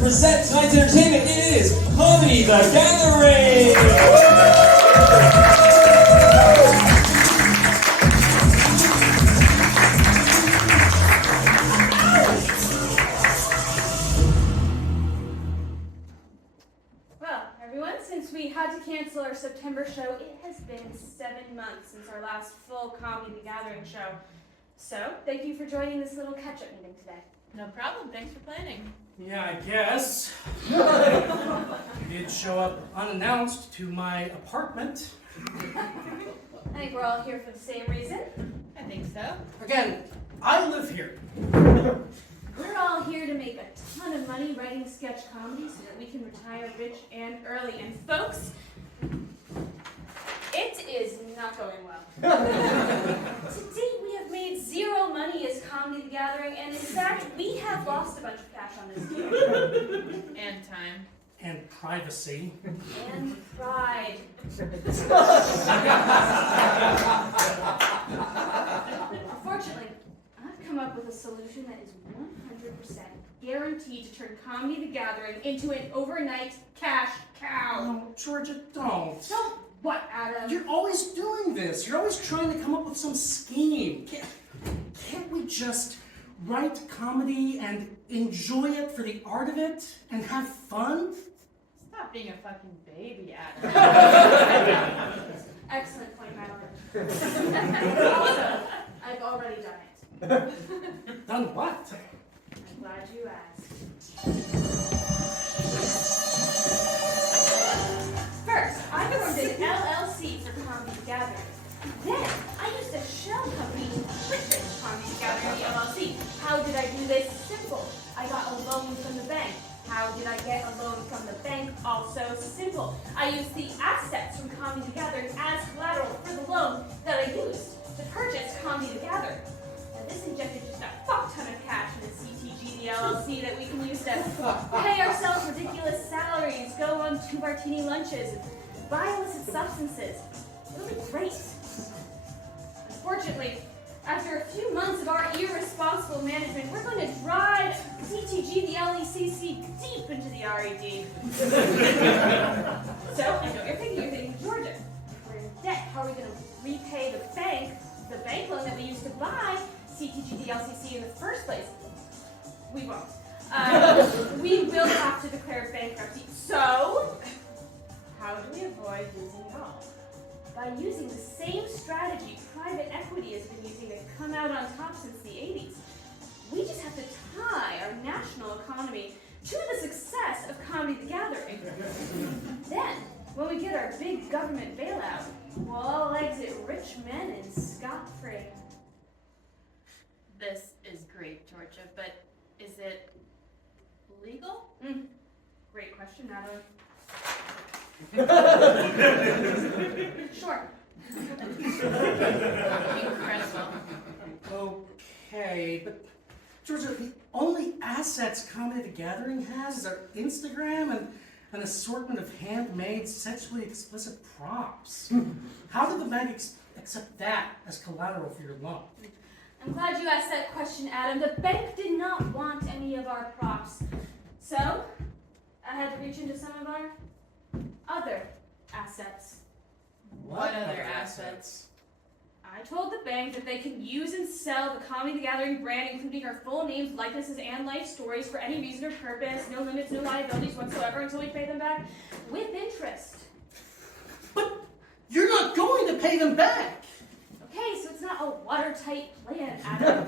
to present tonight's entertainment. It is Comedy The Gathering! Well, everyone, since we had to cancel our September show, it has been 7 months since our last full Comedy The Gathering show. So, thank you for joining this little catch-up meeting today. No problem, thanks for planning. Yeah, I guess. You did show up unannounced to my apartment. I think we're all here for the same reason. I think so. Again, I live here. We're all here to make a ton of money writing sketch comedy so that we can retire rich and early. And folks, it is not going well. To date, we have made zero money as Comedy The Gathering, and in fact, we have lost a bunch of cash on this deal. And time. And privacy. And pride. Unfortunately, I've come up with a solution that is 100% guaranteed to turn Comedy The Gathering into an overnight cash cow. No, Georgia, don't. So what, Adam? You're always doing this. You're always trying to come up with some scheme. Can't we just write comedy and enjoy it for the art of it and have fun? Stop being a fucking baby, Adam. Excellent point, Madeline. Also, I've already done it. Done what? I'm glad you asked. First, I formed an LLC for Comedy The Gathering. Then, I used a shell company to purchase Comedy The Gathering LLC. How did I do this? Simple. I got a loan from the bank. How did I get a loan from the bank? Also simple. I used the assets from Comedy The Gathering as collateral for the loan that I used to purchase Comedy The Gathering. Now this injected just a fuck ton of cash in the CTG, the LLC, that we can use to pay ourselves ridiculous salaries, go on 2 martini lunches, and buy illicit substances. It'll be great. Unfortunately, after a few months of our irresponsible management, we're going to drive CTG, the LECC, deep into the RED. So, I know you're thinking, Georgia, if we're in debt, how are we going to repay the bank loan that we used to buy CTG, the LCC in the first place? We won't. We will have to declare bankruptcy. So, how do we avoid losing it all? By using the same strategy private equity has been using to come out on top since the 80s. We just have to tie our national economy to the success of Comedy The Gathering. Then, when we get our big government bailout, we'll all exit rich men and scot-free. This is great, Georgia, but is it legal? Great question, Madeline. Sure. Incredible. Okay, but Georgia, the only assets Comedy The Gathering has is our Instagram and an assortment of handmade, sexually explicit props. How did the bank accept that as collateral for your loan? I'm glad you asked that question, Adam. The bank did not want any of our props. So, I had to reach into some of our other assets. What other assets? I told the bank that they can use and sell the Comedy The Gathering brand, including our full names, likenesses, and life stories for any reason or purpose, no limits, no liabilities whatsoever until we pay them back with interest. But you're not going to pay them back! Okay, so it's not a watertight plan, Adam.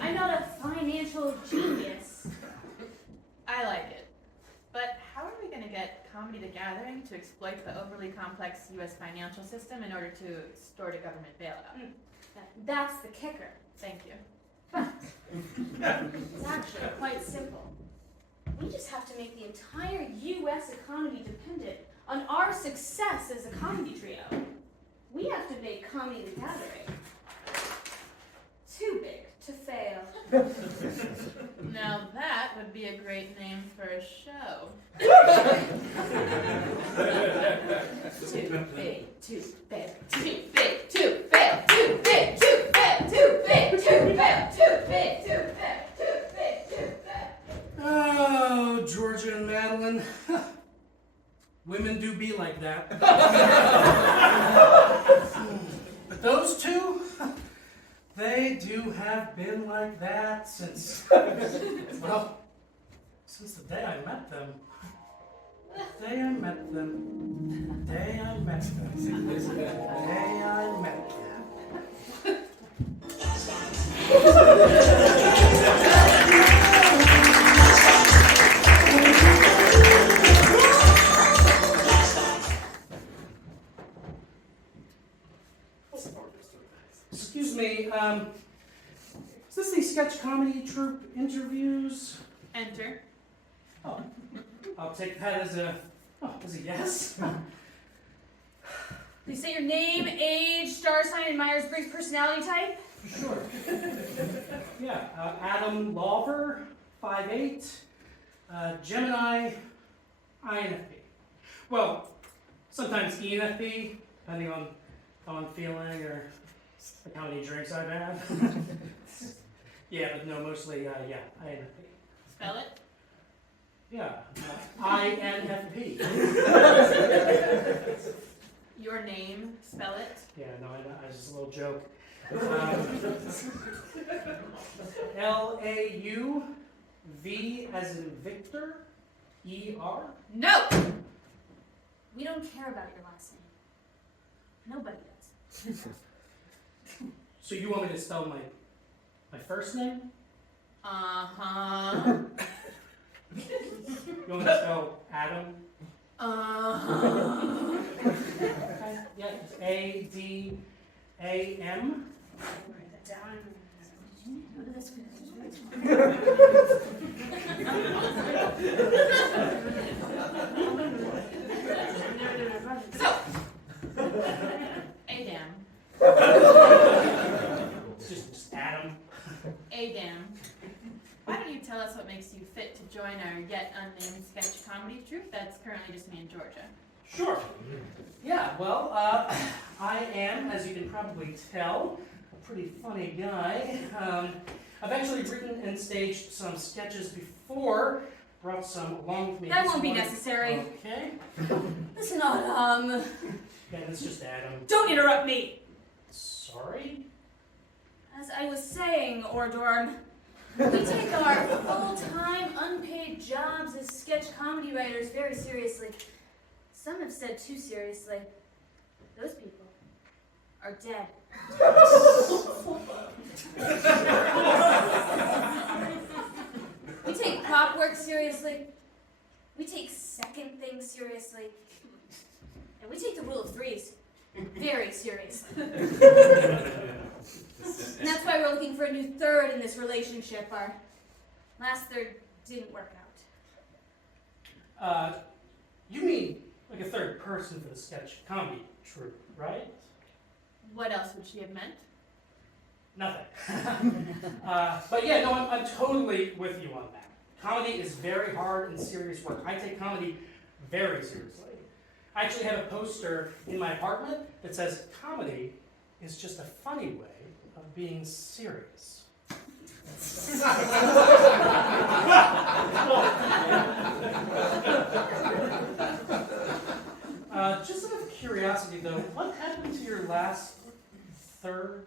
I'm not a financial genius. I like it. But how are we going to get Comedy The Gathering to exploit the overly complex U.S. financial system in order to extort a government bailout? That's the kicker. Thank you. But it's actually quite simple. We just have to make the entire U.S. economy dependent on our success as a comedy trio. We have to make Comedy The Gathering too big to fail. Now that would be a great name for a show. Too big, too fail, too big, too fail, too big, too fail, too big, too fail, too big, too fail, too big, too fail. Oh, Georgia, Madeline. Women do be like that. But those two, they do have been like that since, well, since the day I met them. The day I met them. The day I met them. The day I met them. Excuse me, is this the sketch comedy troupe interviews? Enter. Oh, I'll take that as a yes. Please say your name, age, star sign, and Myers-Briggs personality type. Sure. Yeah, Adam Lauver, 5'8", Gemini, INFP. Well, sometimes ENFP, depending on how I'm feeling or how many drinks I've had. Yeah, but no, mostly, INFP. Spell it. Yeah, INFP. Your name, spell it. Yeah, no, I know, it's just a little joke. LAUV as in Victor, ER. No! We don't care about your last name. Nobody does. So you want me to spell my first name? Uh-huh. You want me to spell Adam? Uh-huh. Okay. Yeah, it's ADAM. Write that down. So, Adam. It's just Adam. Adam. Why don't you tell us what makes you fit to join our yet unnamed sketch comedy troupe that's currently just me in Georgia? Sure. Yeah, well, I am, as you can probably tell, a pretty funny guy. I've actually written and staged some sketches before, brought some along with me. That this won't be morning. necessary. Okay. Listen, Autumn. Yeah, that's just Adam. Don't interrupt me. Sorry? As I was saying, Ordorm, we take our full-time, unpaid jobs as sketch comedy writers very seriously. Some have said too seriously. Those people are dead. We take prop work seriously. We take second things seriously. And we take the rule of threes very seriously. And that's why we're looking for a new third in this relationship. Our last third didn't work out. You mean like a third person for the sketch comedy troupe, right? What else would she have meant? Nothing. But yeah, no, I'm totally with you on that. Comedy is very hard and serious work. I take comedy very seriously. I actually have a poster in my apartment that says, "Comedy is just a funny way of being serious." Just out of curiosity, though, what happened to your last third?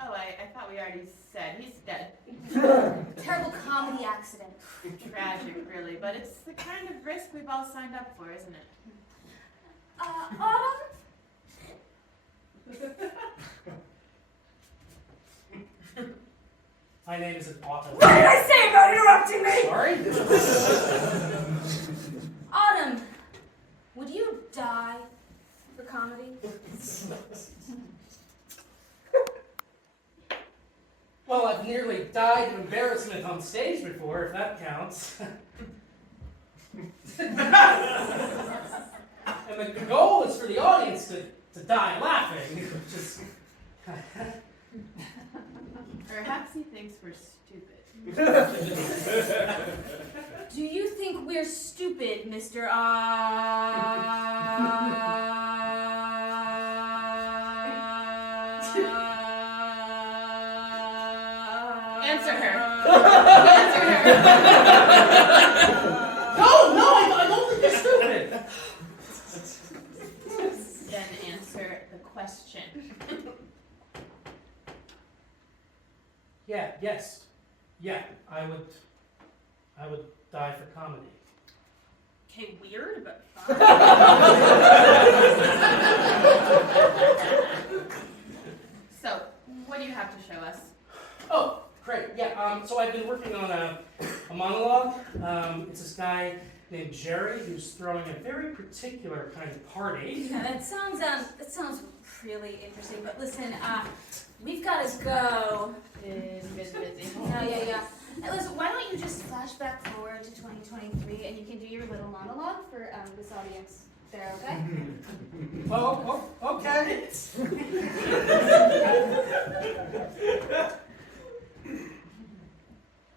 Oh, I thought we already said he's dead. Terrible comedy accident. Tragic, really, but it's the kind of risk we've all signed up for, isn't it? Autumn? My name is Autumn. What did I say about interrupting me? Sorry? Autumn, would you die for comedy? Well, I've nearly died of embarrassment on stage before, if that counts. And the goal is for the audience to die laughing, which is... Perhaps he thinks we're stupid. Do you think we're stupid, Mr. Answer her. Answer her. No, I yes. Yeah, I would die for comedy. Okay, weird, but fun. So, what do you have to show us? Oh, great. Yeah, so I've been working on a monologue. It's this guy named Jerry who's throwing a very particular kind of party. Yeah, that sounds really interesting. But listen, we've got to go. Busy. Yeah. Hey, listen, why don't you just flash back forward to 2023 and you can do your little monologue for this audience there, okay? Oh, okay.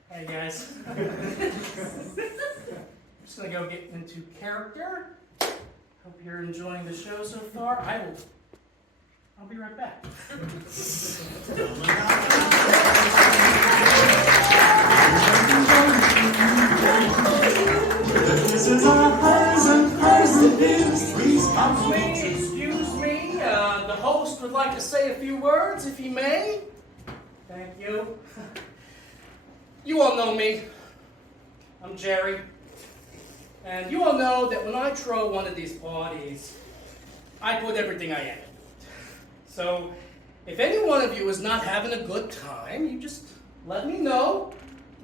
Hey guys. Just gonna go get into character. Hope you're enjoying the show so far. I'll be right back. This is our person news. Please come Excuse me. The host would like to say a few words, if he may. Thank you. You all know me. I'm Jerry. And you all know that when I throw one of these parties, I put everything I am. So, if any one of you is not having a good time, you just let me know,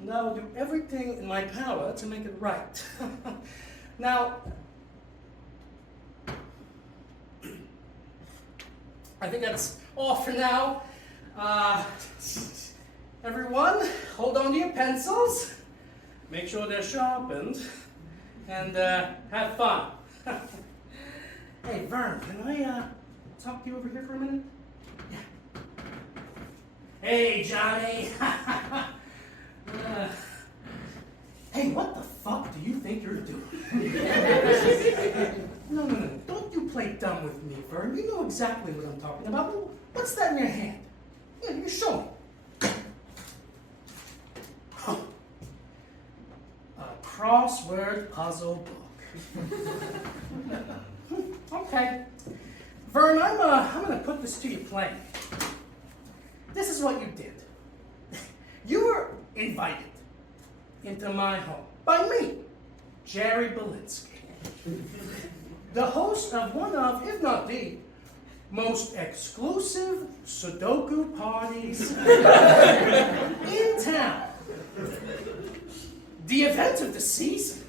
and I will do everything in my power to make it right. Now, I think that's all for now. Everyone, hold on to your pencils, make sure they're sharpened, and have fun. Hey, Vern, can I talk to you over here for a minute? Yeah. Hey, Johnny. Hey, what the fuck do you think you're doing? No. Don't you play dumb with me, Vern. You know exactly what I'm talking about. What's that in your hand? Yeah, you show me. Huh. A crossword puzzle book. Okay. Vern, I'm going to put this to you plain. This is what you did. You were invited into my home by me, Jerry Belinsky, the host of one of, if not the, most exclusive Sudoku parties in town. The event of the season.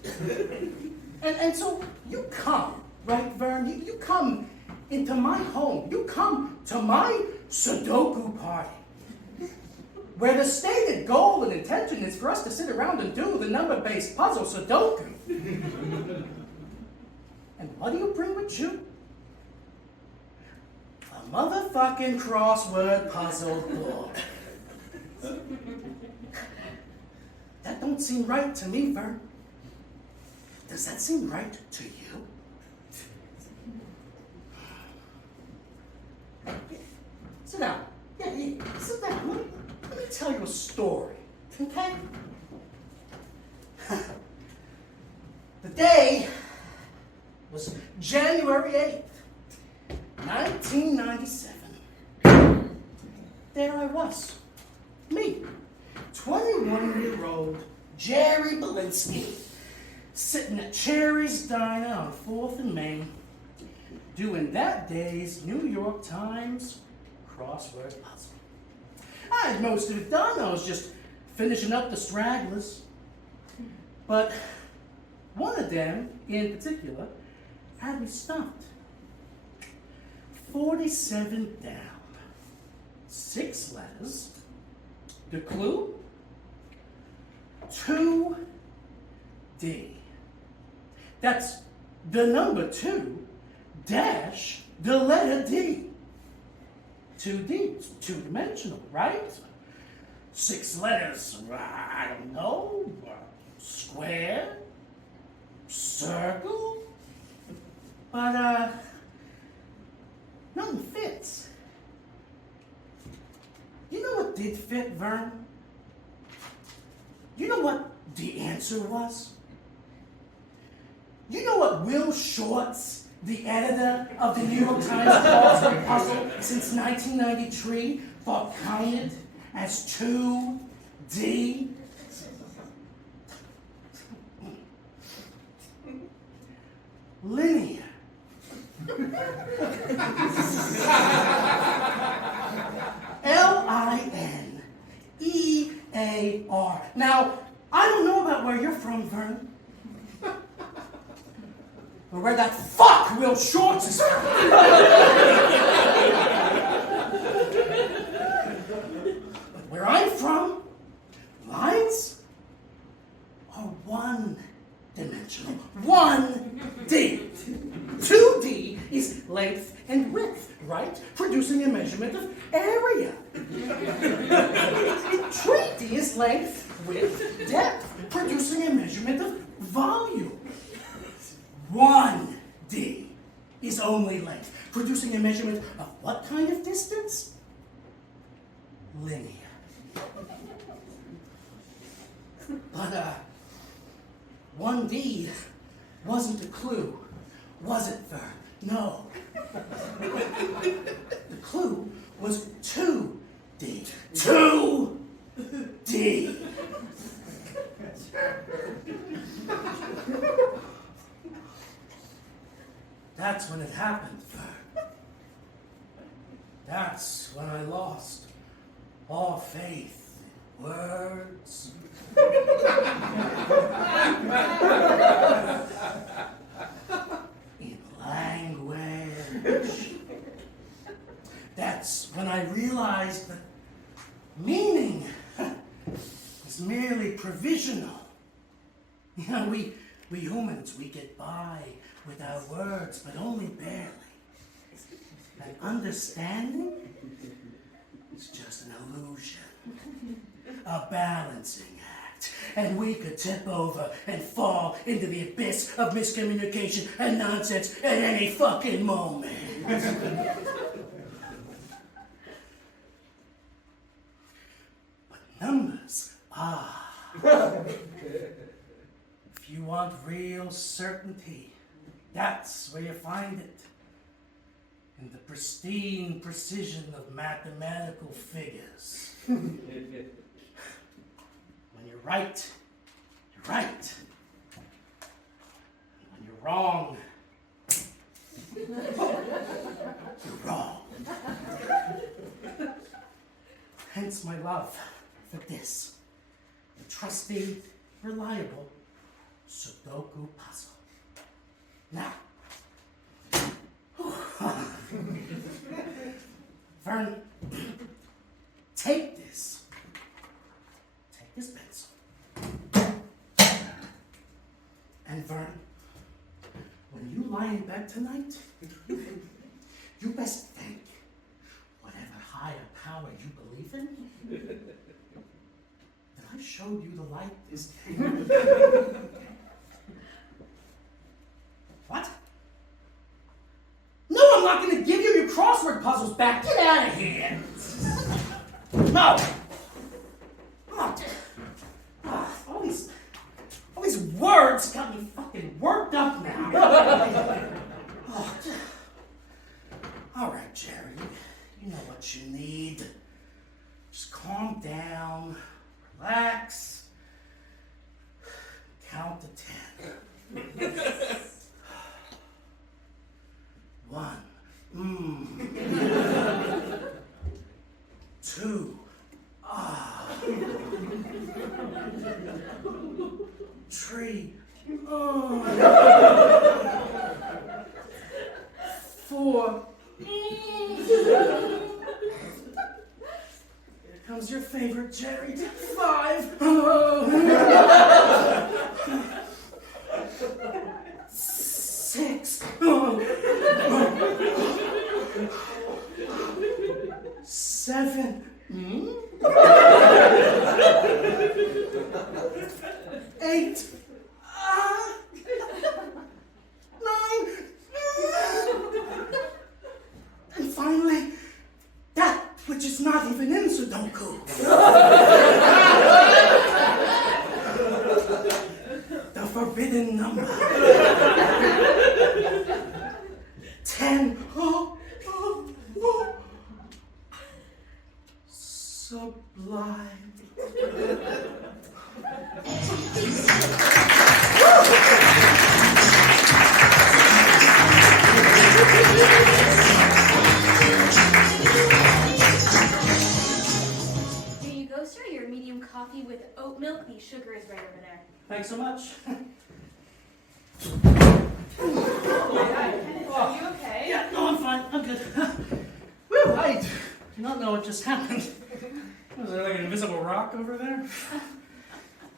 And so you come, right, Vern? You come into my home. You come to my Sudoku party, where the stated goal and intention is for us to sit around and do the number-based puzzle Sudoku. And what do you bring with you? A motherfucking crossword puzzle book. That don't seem right to me, Vern. Does that seem right to you? Sit down. Yeah, sit down. Let me tell you a story, okay? The day was January 8th, 1997. There I was. Me, 21-year-old Jerry Belinsky, sitting at Cherry's Diner on 4th and Main, doing that day's New York Times crossword puzzle. I had most of it done. I was just finishing up the stragglers. But one of them, in particular, had me stumped. 47 down. 6 letters. The clue? 2D. That's the number 2 dash the letter D. 2D, it's two-dimensional, right? 6 letters, I don't know, square, circle, but nothing fits. You know what did fit, Vern? You know what the answer was? You know what Will Shortz, the editor of the New York Times crossword puzzle since 1993, thought counted as 2 D. Linear. Linear. Now, I don't know about where you're from, Vern. Or where that fuck Will Shorts is from. But where I'm from, lines are one-dimensional. 1D. 2D is length and width, right? Producing a measurement of area. 3D is length, width, depth, producing a measurement of volume. 1D is only length, producing a measurement of what kind of distance? Linear. But 1D wasn't a clue, was it, Burr? No. The clue was 2D. 2D. That's when it happened, Burr. That's when I lost all faith in words. In language. That's when I realized that meaning is merely provisional. You know, we humans, we get by with our words, but only barely. And understanding is just an illusion, a balancing act. And we could tip over and fall into the abyss of miscommunication and nonsense at any fucking moment. But numbers, if you want real certainty, that's where you find it. In the pristine precision of mathematical figures. When you're right, you're right. And when you're wrong, you're wrong. Hence my love for this, the trusty, reliable Sudoku puzzle. Now, Vern, take this pencil. And Vern, when you lie in bed tonight, you best thank whatever higher power you believe in that I showed you the light this day. What? No, I'm not going to give you your crossword puzzles back. Get out of here. No. All these words got me fucking worked up now. All right, Jerry. You know what you need. Just calm down, relax, count to 10. 1. 2. 3. 4. Here comes your favorite, Jerry. 5. 6. 7. 8. 9. And finally, that which is not even in Sudoku. The forbidden number. 10. Sublime. oat milk. The sugar is right over there. Thanks so much. Kenneth, are you okay? Yeah, no, I'm fine. I'm good. Woo, I do not know what just happened. Was there like an invisible rock over there?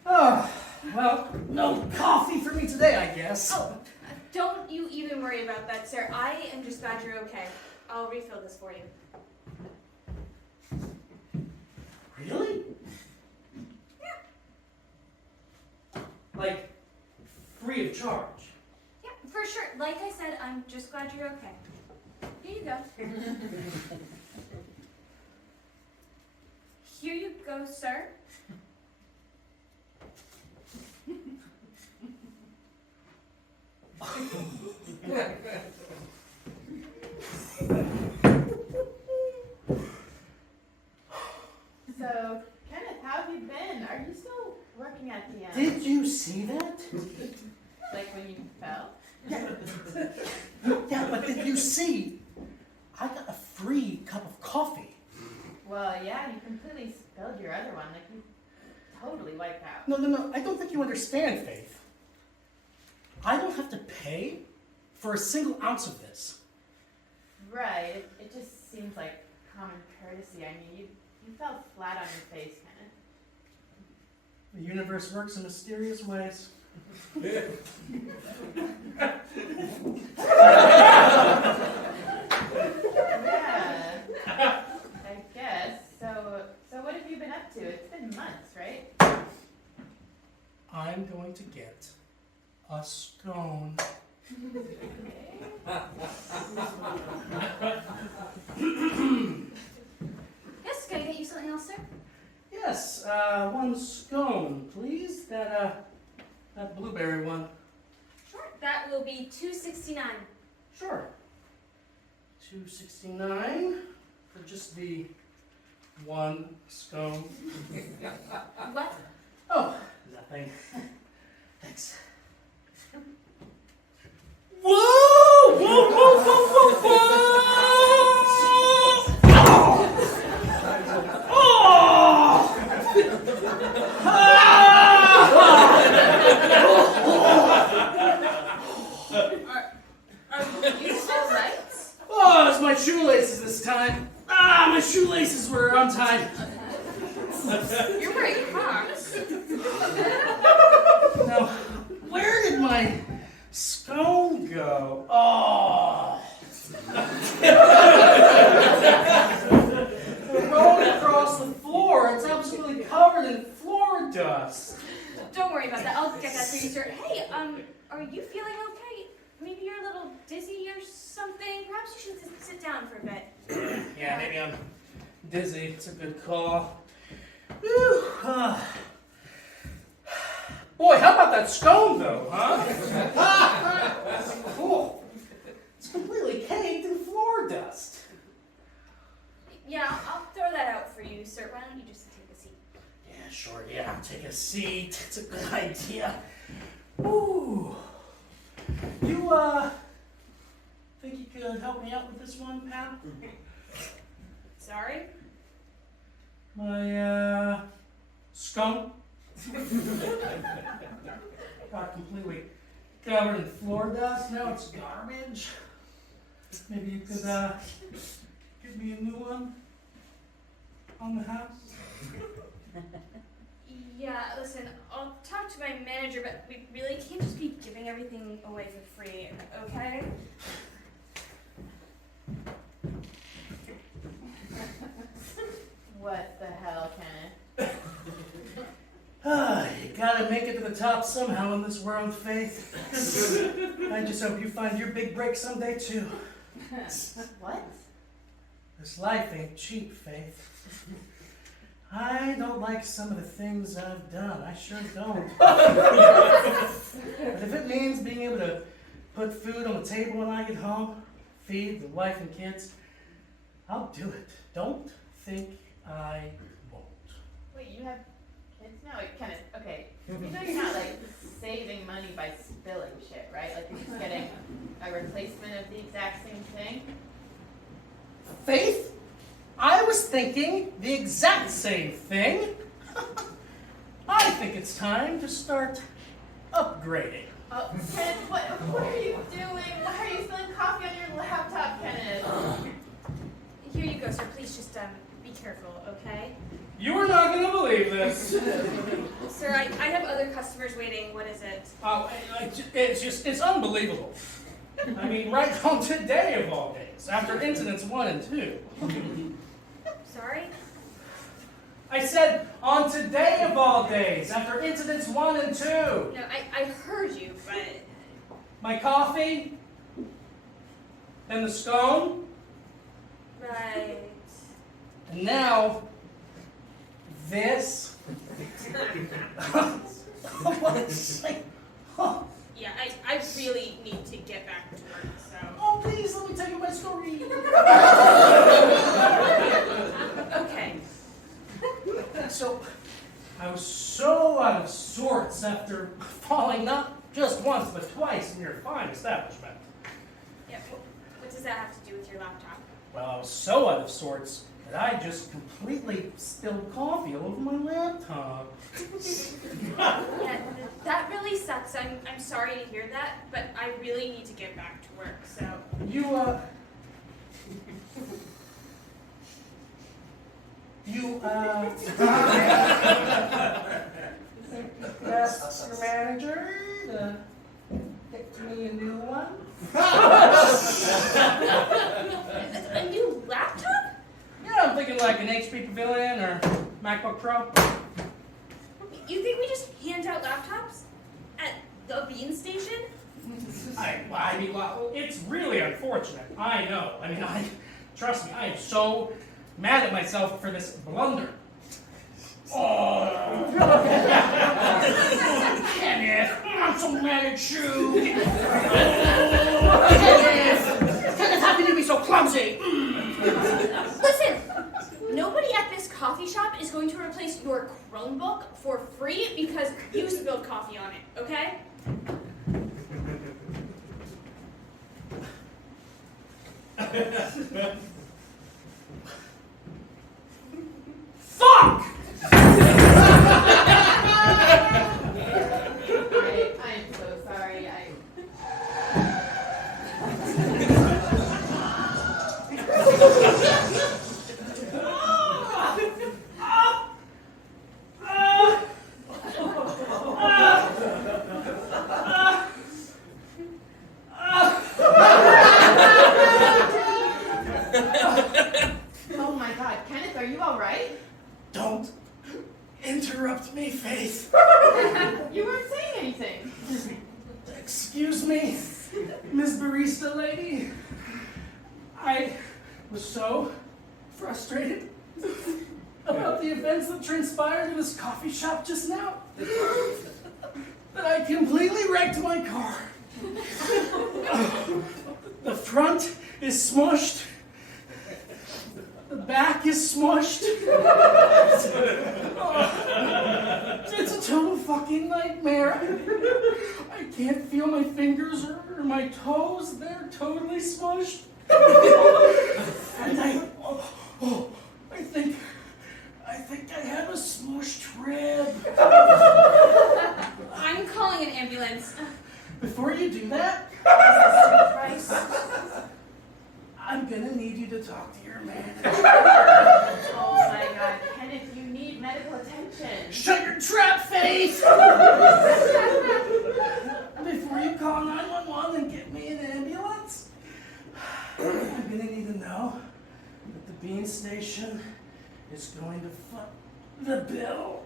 Oh, well, no coffee for me today, I guess. Oh, don't you even worry about that, sir. I am just glad you're okay. I'll refill this for you. Really? Like, free of charge? Yeah, for sure. Like I said, I'm just glad you're okay. Here you go. Here you go, sir. So, Kenneth, how have you been? Are you still working at the end? Did you see that? Like when you fell? Yeah, but did you see? I got a free cup of coffee. Well, yeah, you completely spilled your other one. Like, you totally wiped out. No, I don't think you understand, Faith. I don't have to pay for a single ounce of this. Right. It just seems like common courtesy. I mean, you fell flat on your face, Kenneth. The universe works in mysterious ways. Yeah, I guess. So what have you been up to? It's been months, right? I'm going to get a scone. Yes, can I get you something else, sir? Yes, one scone, please. That blueberry one. Sure. That will be $2.69. Sure. $2.69 for just the one scone. What? Oh, nothing. Thanks. Whoa! Whoa! Whoa! Whoa! Whoa! Whoa! Oh! Are you all right? Oh, it's my shoelaces this time. Ah, my shoelaces were untied. You're wearing Crocs. Now, where did my scone go? Oh. Rolling across the floor. It's absolutely covered in floor dust. Don't worry about that. I'll get that for you, sir. Hey, are you feeling okay? Maybe you're a little dizzy or something. Perhaps you should just sit down for a bit. Yeah, maybe I'm dizzy. It's a good call. Whew. Boy, how about that scone, though, huh? Cool. It's completely caked in floor dust. Yeah, I'll throw that out for you, sir. Why don't you just take a seat? Yeah, sure. Yeah, take a seat. It's a good idea. Ooh. You, think you could help me out with this one, pal? Sorry? My, scone got completely covered in floor dust. Now it's garbage. Maybe you could, give me a new one on the house? Yeah, listen, I'll talk to my manager, but we really can't just be giving everything away for free, okay? What the hell, Kenneth? You gotta make it to the top somehow in this world, Faith. I just hope you find your big break someday, too. What? This life ain't cheap, Faith. I don't like some of the things I've done. I sure don't. But if it means being able to put food on the table when I get home, feed the wife and kids, I'll do it. Don't think I won't. Wait, you have kids now? Wait, Kenneth, okay. You know you're not, like, saving money by spilling shit, right? Like, you're just getting a replacement of the exact same thing? Faith, I was thinking the exact same thing. I think it's time to start upgrading. Oh, Kenneth, what are you doing? Why are you spilling coffee on your laptop, Kenneth? Here you go, sir. Please just be careful, okay? You are not going to believe this. Sir, I have other customers waiting. What is it? It's unbelievable. I mean, right on today of all days, after incidents 1 and 2. Sorry? I said on today of all days, after incidents 1 and 2. No, I heard you, but... My coffee, and the scone, Right. and now this. What's like? Oh, Yeah, I really need to get back to work, so. oh, please let me tell you my story. Okay. So, I was so out of sorts after falling not just once but twice in your fine establishment. Yeah, what does that have to do with your laptop? Well, I was so out of sorts that I just completely spilled coffee all over my laptop. That really sucks. I'm sorry to hear that, but I really need to get back to work, so. Ask your manager to get me a new one. A new laptop? Yeah, I'm thinking like an HP Pavilion or MacBook Pro. You think we just hand out laptops at the bean station? I mean, well, it's really unfortunate. I know. I mean, trust me, I am so mad at myself for this blunder. Oh, Kenneth, I'm so mad at you. Kenneth, how can you be so clumsy? Listen, nobody at this coffee shop is going to replace your Chromebook for free because you spilled coffee on it, okay? Fuck! I'm so sorry. Oh my God, Kenneth, are you all right? Don't interrupt me, Faith. You weren't saying anything. Excuse me, Miss Barista Lady. I was so frustrated about the events that transpired in this coffee shop just now that I completely wrecked my car. The front is smushed. The back is smushed. It's a total fucking nightmare. I can't feel my fingers or my toes. They're totally smushed. And I think I have a smushed rib. I'm calling an ambulance. Before you do that, Christ. I'm gonna need you to talk to your manager. Oh my God, Kenneth, you need medical attention. Shut your trap, Faith! Before you call 911 and get me an ambulance, I'm gonna need to know that the bean station is going to foot the bill.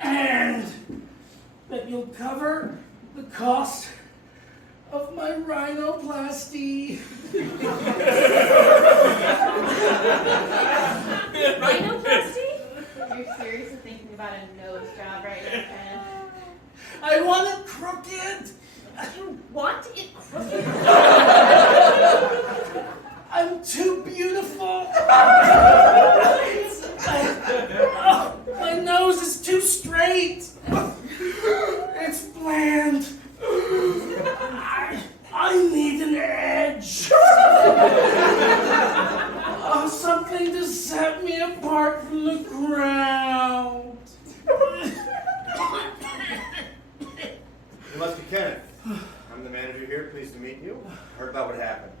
And that you'll cover the cost of my rhinoplasty. Rhinoplasty? You're seriously thinking about a nose job right now, Kenneth? I want it crooked. You want it crooked? I'm too beautiful. My nose is too straight. It's bland. I need an edge. Something to set me apart from the crowd. must be Kenneth. I'm the manager here. Pleased to meet you. Heard about what happened.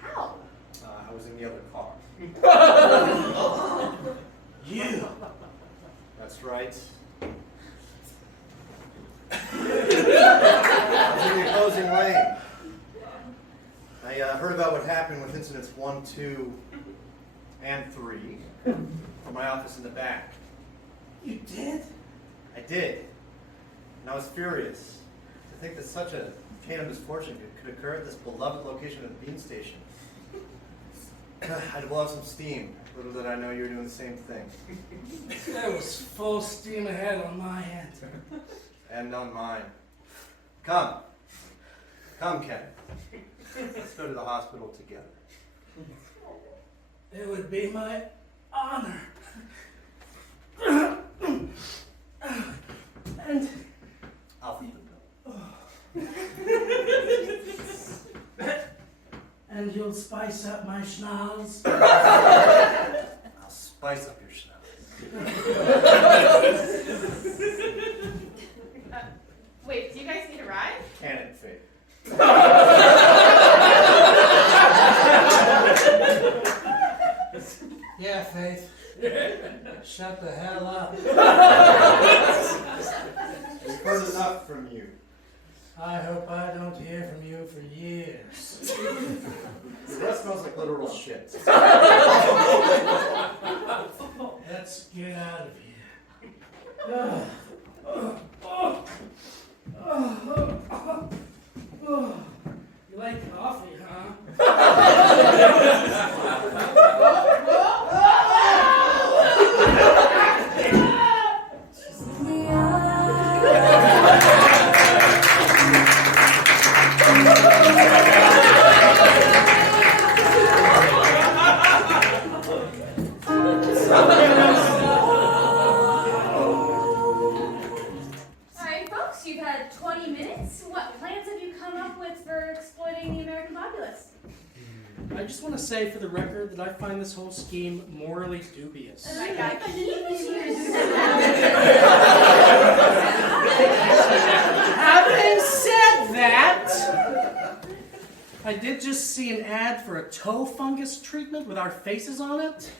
How? I was in the other car. You. That's right. I was in the opposing lane. I heard about what happened with incidents 1, 2, and 3 from my office in the back. You did? I did. And I was furious to think that such a chain of misfortune could occur at this beloved location of the bean station. I'd blow off some steam. Little did I know you were doing the same thing. There was full steam ahead on my end. And on mine. Come, Ken. Let's go to the hospital together. It would be my honor. And I'll feed the bill. and you'll spice up my schnoz. I'll spice up your schnauz. Wait, do you guys need a ride? Can it fit? Yeah, Faith. Shut the hell up. We've heard enough from you. I hope I don't hear from you for years. The rest smells like literal shit. Let's get out of here. You like coffee, huh? Alright, folks, you've had 20 minutes. What plans have you come up with for exploiting the American populace? I just want to say for the record that I find this whole scheme morally dubious. Oh my God, can you Having said that, I did just see an ad for a toe fungus treatment with our faces on it.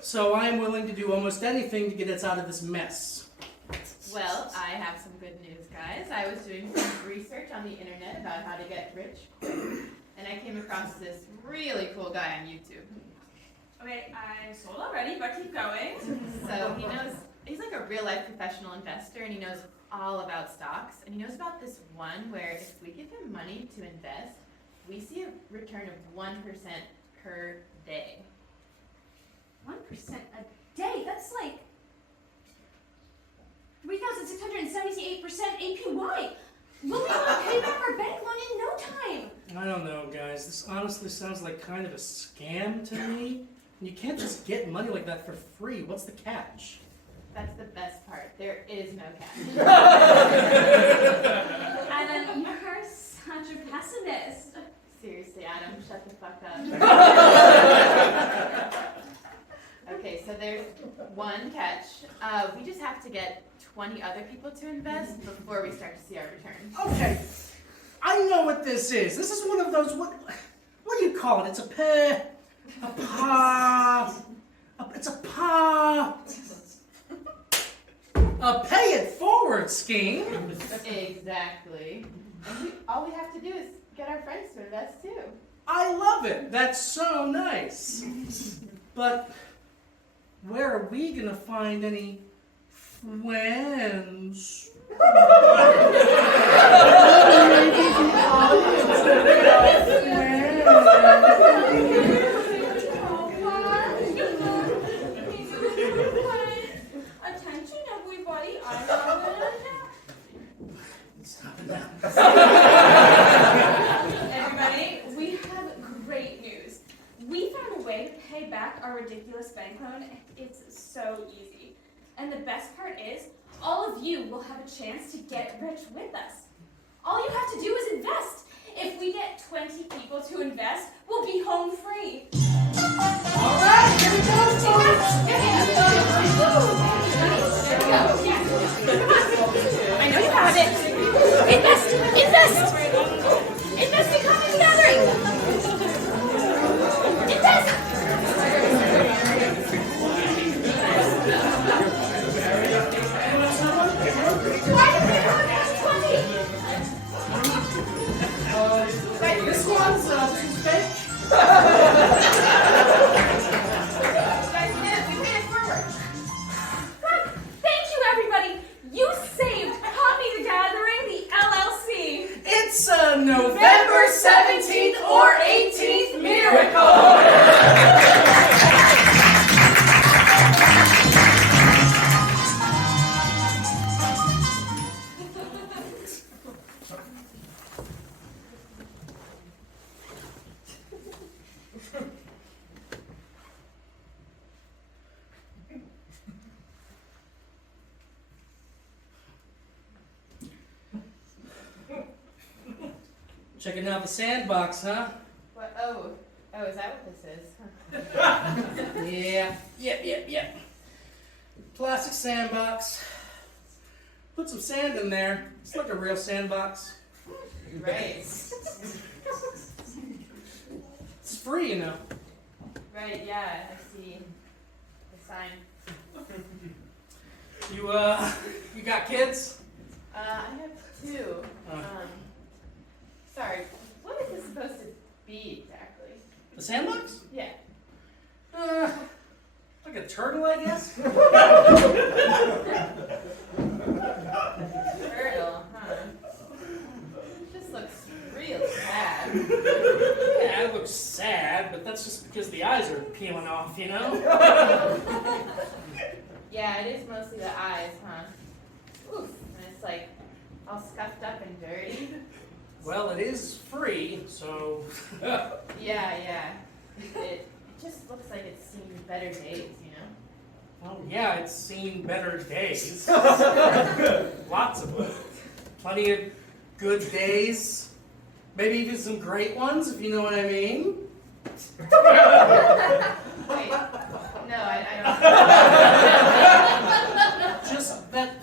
So I am willing to do almost anything to get us out of this mess. Well, I have some good news, guys. I was doing some research on the internet about how to get rich quick, and I came across this really cool guy on YouTube. Okay, I'm sold already, but keep going. So he's like a real life professional investor, and he knows all about stocks, and he knows about this one where if we give him money to invest, we see a return of 1% per day. 1% a day? That's like 3,678% APY. We'll be able to pay back our bank loan in no time. I don't know, guys. This honestly sounds like kind of a scam to me. You can't just get money like that for free. What's the catch? That's the best part. There is no catch. Adam, you're such a pessimist. Seriously, Adam, shut the fuck up. Okay, so there's one catch. We just have to get 20 other people to invest before we start to see our return. Okay, I know what this is. This is one of those, what do you call it? It's it's a pay it forward scheme. Exactly. And all we have to do is get our friends to invest too. I love it. That's so nice. But where are we gonna find any friends? Attention, everybody, I'm not Everybody, we have great news. We found a way to pay back our ridiculous bank loan. It's so easy. And the best part is, all of you will have a chance to get rich with us. All you have to do is invest. If we get 20 people to invest, we'll be home free. All right, here we go, folks. I know you have it. Invest! Invest! Invest in comedy gathering! Invest! Why did we have 20? This one's fake. Guys, we made it forward. God, thank you, everybody. You saved Comedy the Gathering, the LLC. It's a November 17th or 18th miracle. Checking out the sandbox, huh? What? Oh, is that what this is? Huh. Yeah. Plastic sandbox. Put some sand in there. It's like a real sandbox. Right. It's free, you know. Right, yeah, I see the sign. You got kids? I have two. Sorry, what is this supposed to be exactly? The sandbox? Yeah. Like a turtle, I guess? Turtle, huh? This looks real sad. Yeah, it looks sad, but that's just because the eyes are peeling off, you know? Yeah, it is mostly the eyes, huh? Oof, and it's like all scuffed up and dirty. Well, it is free, so... Yeah. It just looks like it's seen better days, you know? Well, yeah, it's seen better days. Lots of them. Plenty of good days. Maybe even some great ones, if you know what I mean. Wait, no, I don't. Just that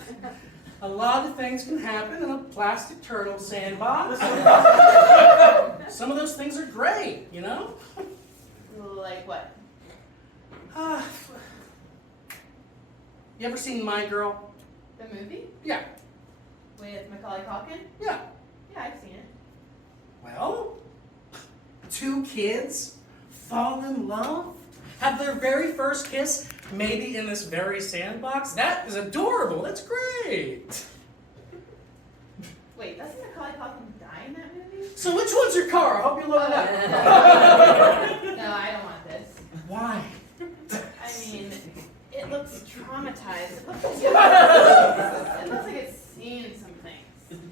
a lot of things can happen in a plastic turtle sandbox. Some of those things are great, you know? Like what? You ever seen My Girl? The movie? Yeah. With Macaulay Culkin? Yeah. Yeah, I've seen it. Well, two kids fall in love, have their very first kiss, maybe in this very sandbox. That is adorable. That's great. Wait, doesn't Macaulay Culkin die in that movie? So which one's your car? I hope you load it up. No, I don't want this. Why? I mean, it looks traumatized. It looks like it's seen some things.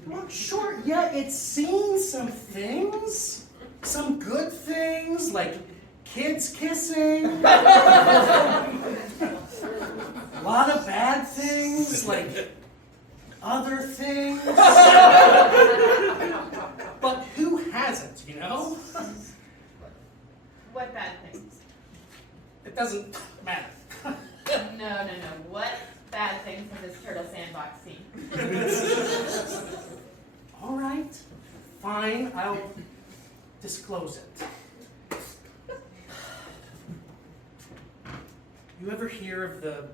Well, sure, yeah, it's seen some things. Some good things, like kids kissing. A lot of bad things, like other things. But who hasn't, you know? What bad things? It doesn't matter. No. What bad things has this turtle sandbox seen? All right, fine, I'll disclose it. You ever hear of the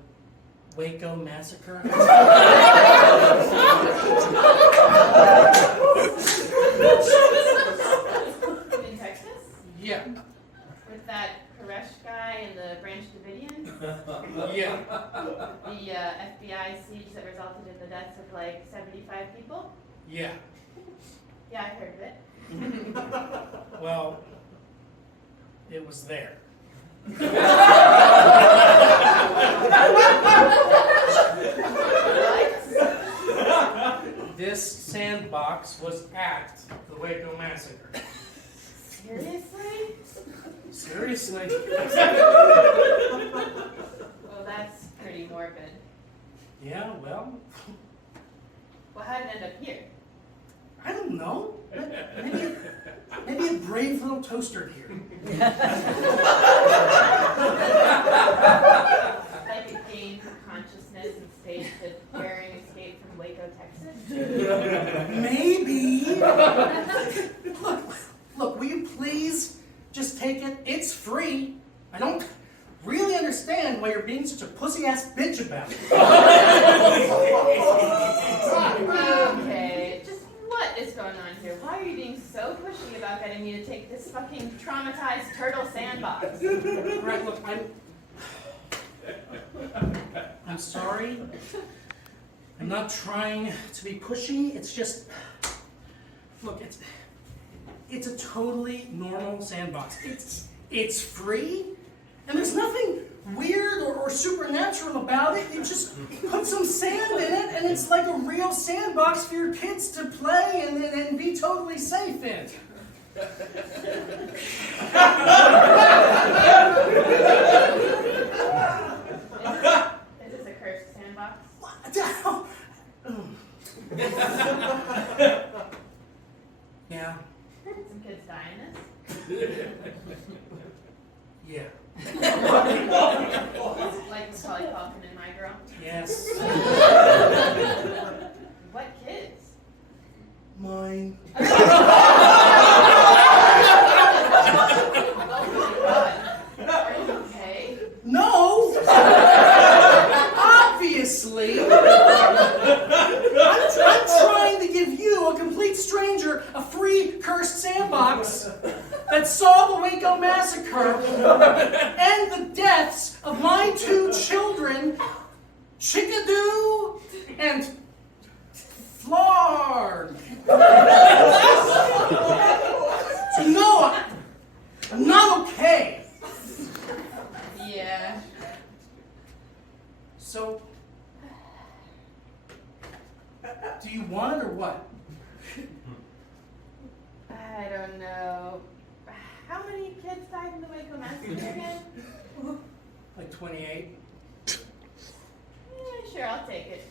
Waco massacre? In Texas? Yeah. With that Koresh guy and the Branch Davidians? Yeah. The FBI siege that resulted in the deaths of like 75 people? Yeah. Yeah, I heard of it. Well, it was there. This sandbox was at the Waco massacre. Seriously? Seriously. Well, that's pretty morbid. Yeah, well, Well, how did it end up here? I don't know. Maybe a brave little toaster here. Like a game for consciousness and stage the daring escape from Waco, Texas? Maybe. Look, will you please just take it? It's free. I don't really understand why you're being such a pussy-ass bitch about it. Okay, just what is going on here? Why are you being so pushy about getting me to take this fucking traumatized turtle sandbox? Right, look, I'm sorry. I'm not trying to be pushy. It's just, look, it's a totally normal sandbox. It's free, and there's nothing weird or supernatural about it. You just put some sand in it, and it's like a real sandbox for your kids to play and be totally safe in. Is this a cursed sandbox? Yeah. Some kids die in this? Yeah. Like Macaulay Culkin and My Girl? Yes. What kids? Mine. Oh my god. Are you okay? No! Obviously! I'm trying to give you, a complete stranger, a free cursed sandbox that saw the Waco massacre and the deaths of my 2 children, Chickadoo and Flarg. So no, I'm not okay. Yeah. So, do you want it or what? I don't know. How many kids died in the Waco massacre again? Like 28? Yeah, sure, I'll take it.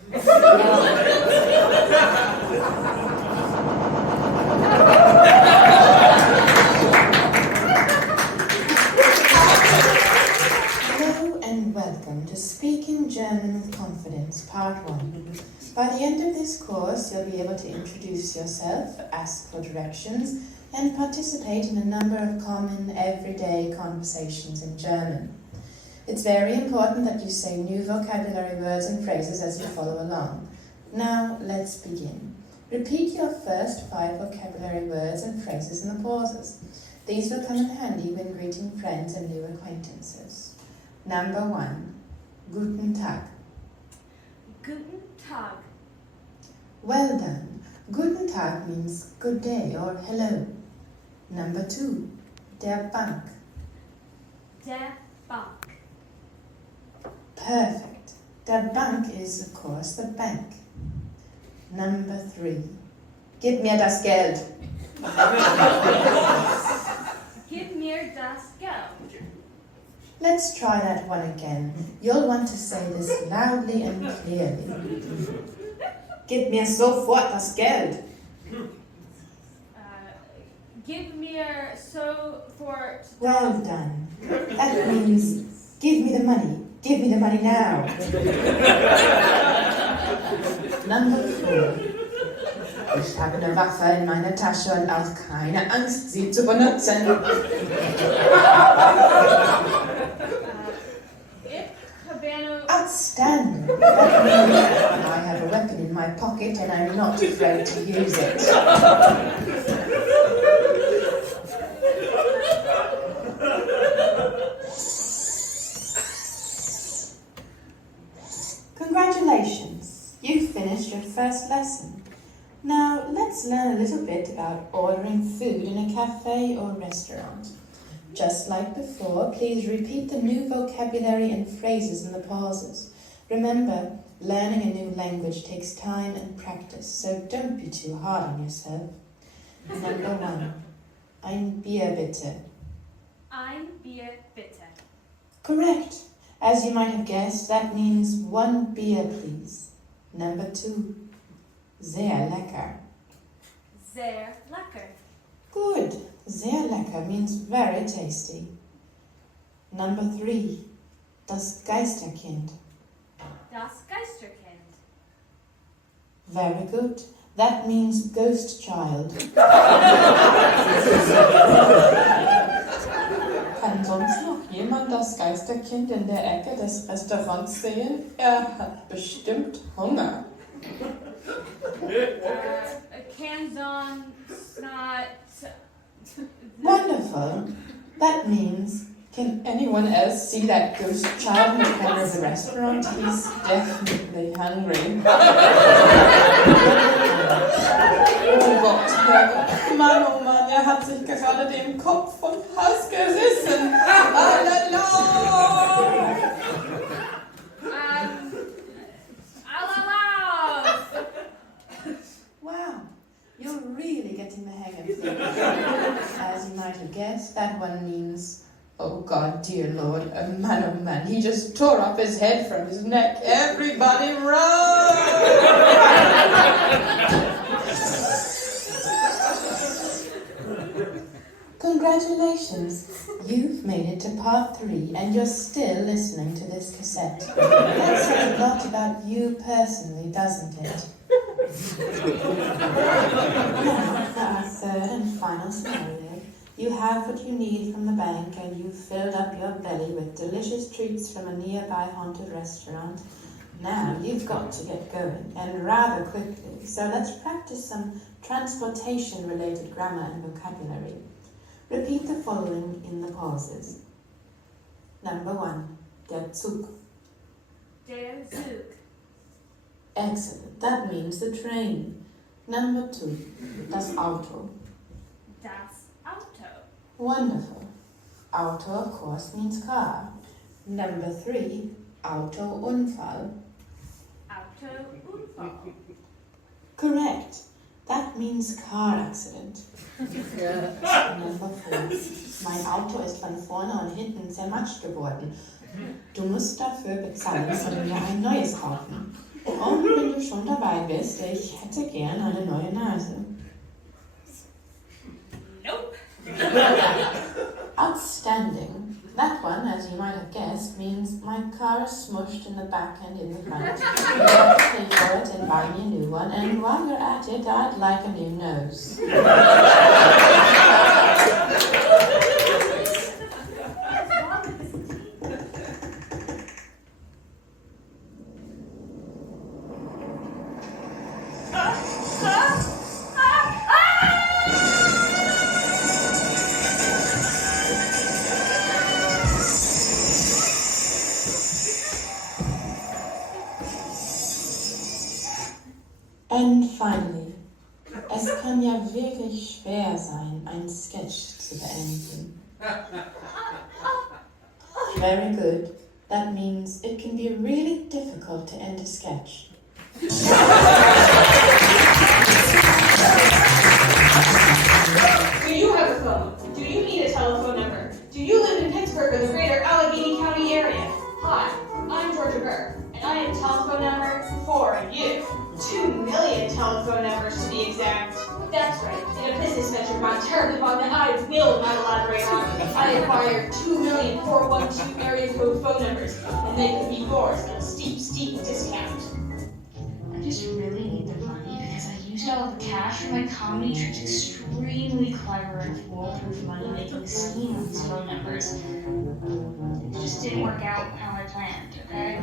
Hello and welcome to Speaking German with Confidence, Part 1. By the end of this course, you'll be able to introduce yourself, ask for directions, and participate in a number of common, everyday conversations in German. It's very important that you say new vocabulary words and phrases as you follow along. Now, let's begin. Repeat your first 5 vocabulary words and phrases in the pauses. These will come in handy when greeting friends and new acquaintances. Number 1. Guten Tag. Guten Tag. Well done. Guten Tag means good day or hello. Number 2. Der Bank. Der Bank. Perfect. Der Bank is, of course, the bank. Number 3. Gib mir das Geld. Gib mir das Geld. Let's try that one again. You'll want to say this loudly and clearly. Gib mir sofort das Geld. Gib mir sofort. Well done. That means, give me the money. Give me the money now. Number 4. Ich habe eine Waffe in meiner Tasche und auch keine Angst, sie zu benutzen. Outstanding. That means I have a weapon in my pocket and I'm not afraid to use it. Congratulations, you've finished your first lesson. Now let's learn a little bit about ordering food in a cafe or restaurant. Just like before, please repeat the new vocabulary and phrases in the pauses. Remember, learning a new language takes time and practice, so don't be too hard on yourself. Number 1. Ein Bier bitte. Ein Bier bitte. Correct. As you might have guessed, that means 1 beer, please. Number 2. Sehr lecker. Sehr lecker. Good. Sehr lecker means very tasty. Number 3. Das Geisterkind. Das Geisterkind. Very good. That means ghost child. Kann sonst noch jemand das Geisterkind in der Ecke des Restaurants sehen? Er hat bestimmt Hunger. Canzon, snot. Wonderful. That means, can anyone else see that ghost child in the corner of the restaurant? He's definitely hungry. Oh Gott, Mann, oh Mann, er hat sich gerade den Kopf vom Haus gerissen. Alala! Wow, you're really getting the hang of things. As you might have guessed, that one means, oh God, dear Lord, oh man, he just tore off his head from his neck. Everybody run! Congratulations, you've made it to part 3 and you're still listening to this cassette. That says a lot about you personally, doesn't it? Now, for our third and final scenario, you have what you need from the bank and you've filled up your belly with delicious treats from a nearby haunted restaurant. Now you've got to get going, and rather quickly, so let's practice some transportation-related grammar and vocabulary. Repeat the following in the pauses. Number 1, der Zug. Der Zug. Excellent, that means the train. Number 2, das Auto. Das Auto. Wonderful. Auto, of course, means car. Number 3, Autounfall. Autounfall. Correct. That means car accident. Number 4. Mein Auto ist von vorne und hinten zermatscht geworden. Du musst dafür bezahlen und mir ein neues kaufen. Und wenn du schon dabei bist, ich hätte gern eine neue Nase. Nope. Outstanding. That one, as you might have guessed, means my car is smushed in the back and in the front. You have to pay for it and buy me a new one, and while you're at it, I'd like a new nose. And finally, es kann ja wirklich schwer sein, ein Sketch zu beenden. Very good. That means it can be really difficult to end a sketch. Do you have a phone? Do you need a telephone number? Do you live in Pittsburgh or the greater Allegheny County area? Hi, I'm Georgia Burr, and I have a telephone number for you. 2 million telephone numbers to be exact. That's right, in a business venture gone terribly wrong that I will not elaborate on, I acquired 2,412 area code phone numbers, and they could be yours at a steep discount. I just really need the money because I used all the cash for my comedy trip's extremely clever and foolproof money-making scheme on these phone numbers. It just didn't work out how I planned, okay?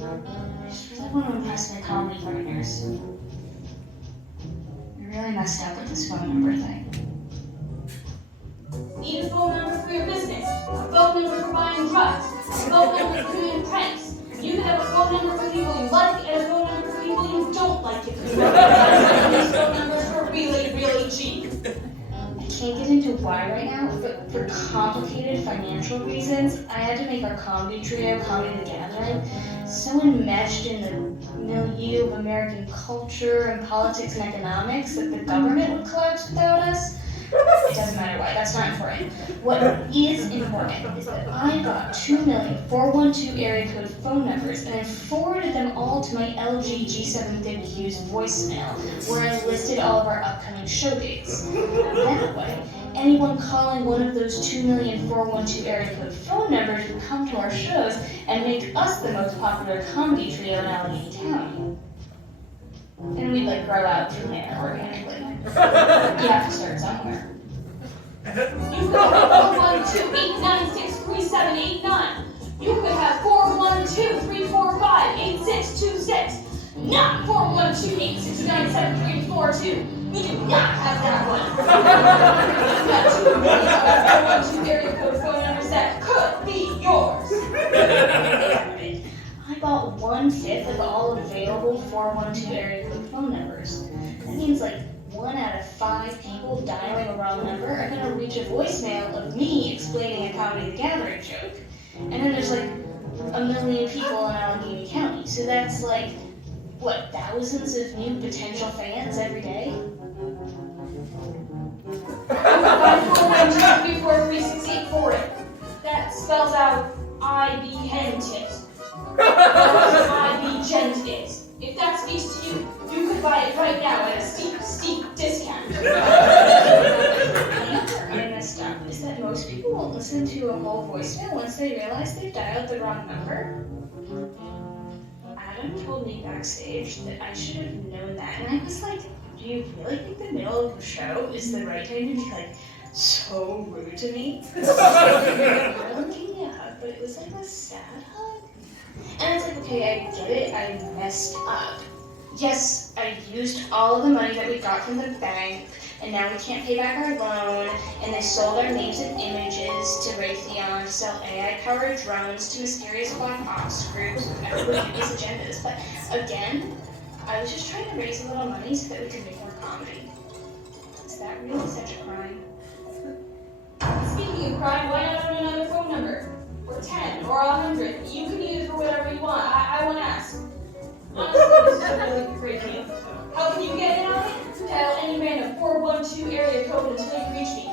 I just really want to impress my comedy partners. I really messed up with this phone number thing. Need a phone number for your business, a phone number for buying drugs, a phone number for doing pranks. You can have a phone number for people you like and a phone number for people you don't like if you want. These phone numbers are really, really cheap. I can't get into why right now, but for complicated financial reasons, I had to make our comedy trio, Comedy the Gathering, so enmeshed in the milieu of American culture and politics and economics that the government would collapse without us. It doesn't matter why, that's not important. What is important is that I got 2,412 area code phone numbers and I forwarded them all to my LG G750Q's voicemail, where I listed all of our upcoming show dates. That way, anyone calling one of those 2,412 area code phone numbers would come to our shows and make us the most popular comedy trio in Allegheny County. And we'd grow out from there organically. You have to start somewhere. You could have 412-896-3789. You could have 412-345-8626. Not 412-869-7342. You do not have that one. You got 2,412 area code phone numbers that could be yours. I bought 1/5 of all available 412 area code phone numbers. That means 1 out of 5 people dialing a wrong number are going to reach a voicemail of me explaining a Comedy the Gathering joke. And then there's 1 million people in Allegheny County. So that's thousands of new potential fans every day? 412-343-68 for it. That spells out I be hen tit. I be gent it. If that speaks to you, you could buy it right now at a steep discount. I messed up is that most people won't listen to a whole voicemail once they realize they've dialed the wrong number. Adam told me backstage that I should have known that, and I was like, do you really think the middle of the show is the right time to be so rude to me? Madeline gave me a hug, but it was a sad hug. And I was okay, I get it, I messed up. Yes, I used all of the money that we got from the bank, and now we can't pay back our loan, and they sold our names and images to Raytheon to sell AI-powered drones to mysterious black ops groups with everybody's agendas. But again, I was just trying to raise a little money so that we could make more comedy. Is that really such a crime? Speaking of crime, why not own another phone number? Or 10, or 100. You can use it for whatever you want. I won't ask. Honestly, this is a really great deal. How can you get in on it? Dial any random 412 area code until you reach me.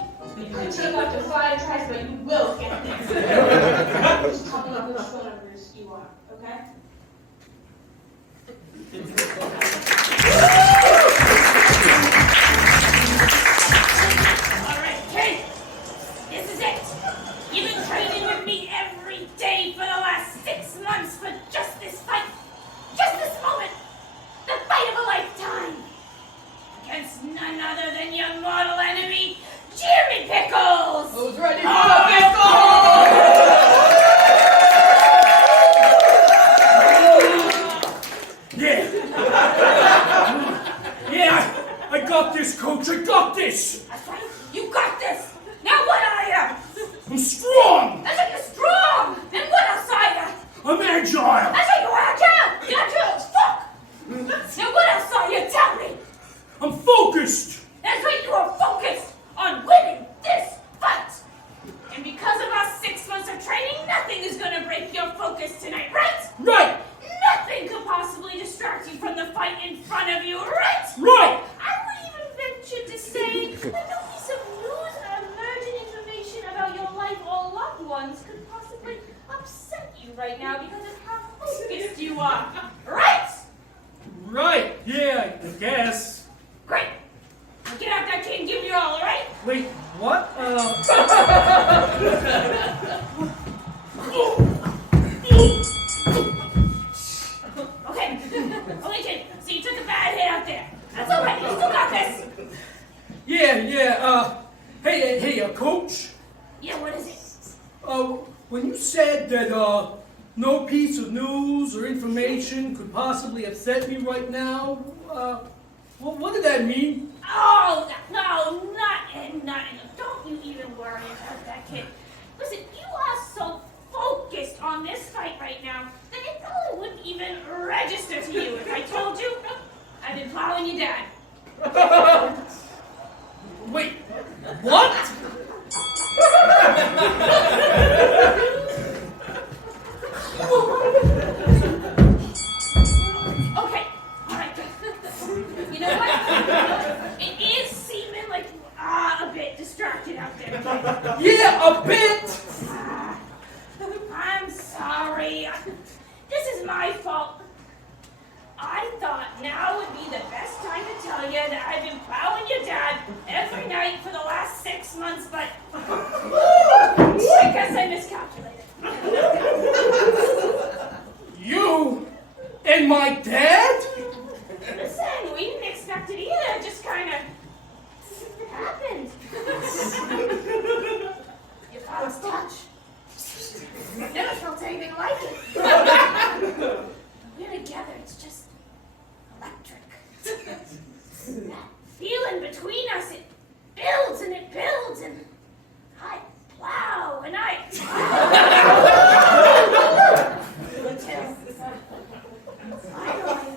It could take up to 5 tries, but you will get there. Just tell me which phone numbers you want, okay? Alright, kids! This is it! You've been training with me every day for the last 6 months for just this fight! Just this moment! The fight of a lifetime! Against none other than your mortal enemy, Jerry Pickles! Who's ready for the pickle? Yeah, I got this, Coach. I got this. That's right, you got this! Now what are you? I'm strong. That's right, you're strong! And what else are you? I'm agile. That's right, you're agile! You're agile as fuck! Now what else are you? Tell me! I'm focused. That's right, you are focused on winning this fight! And because of our 6 months of training, nothing is gonna break your focus tonight, right? Right. Nothing could possibly distract you from the fight in front of you, right? Right. I would even venture to say that no piece of news or emerging information about your life or loved ones could possibly upset you right now because of how focused you are, right? Right. Yeah, I guess. Great. Now get out that kid and give me your all, alright? Wait, what? Okay. Okay, kid. So you took a bad hit out there. That's alright. You still got this. Yeah. Hey, Coach. Yeah, what is it? When you said that no piece of news or information could possibly upset me right now, what did that mean? Oh, no, not in. Don't you even worry about that, kid. Listen, you are so focused on this fight right now that it probably wouldn't even register to you if I told you I've been following you down. Wait, what? Okay, alright, good. You know what? It is seeming like you are a bit Dad? Listen, we didn't expect it either. It just kind of happened. Your father's touch. I've never felt anything like it. We're together. It's just electric. That feeling between us, it builds and it builds, and I plow and I until finally.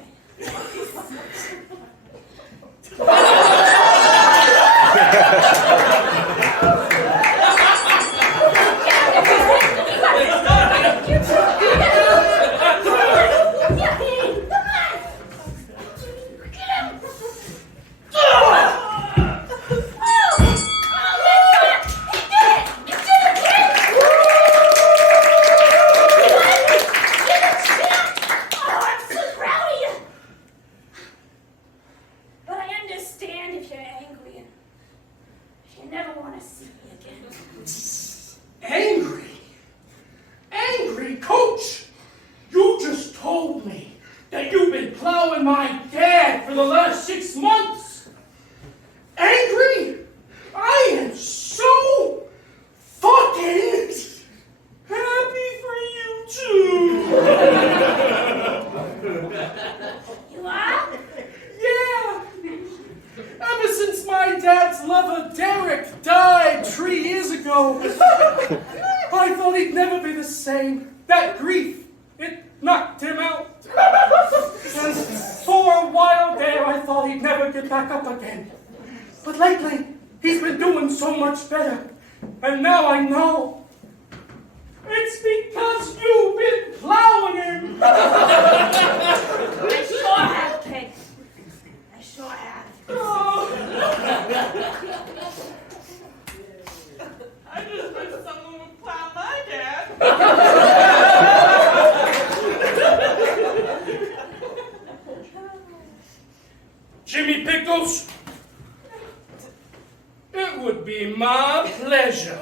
Angry, Coach! You just told me that you've been plowing my dad for the last 6 months. Angry? I am so fucking happy for you too. You are? Yeah. Ever since my dad's lover Derek died 3 years ago, I thought he'd never be the same. That grief, it knocked him out. And for a while there, I thought he'd never get back up again. But lately, he's been doing so much better. And now I know. It's because you've been plowing him. I sure have, kid. I sure have. I just wish someone would plow my dad. Jimmy Pickles, it would be my pleasure.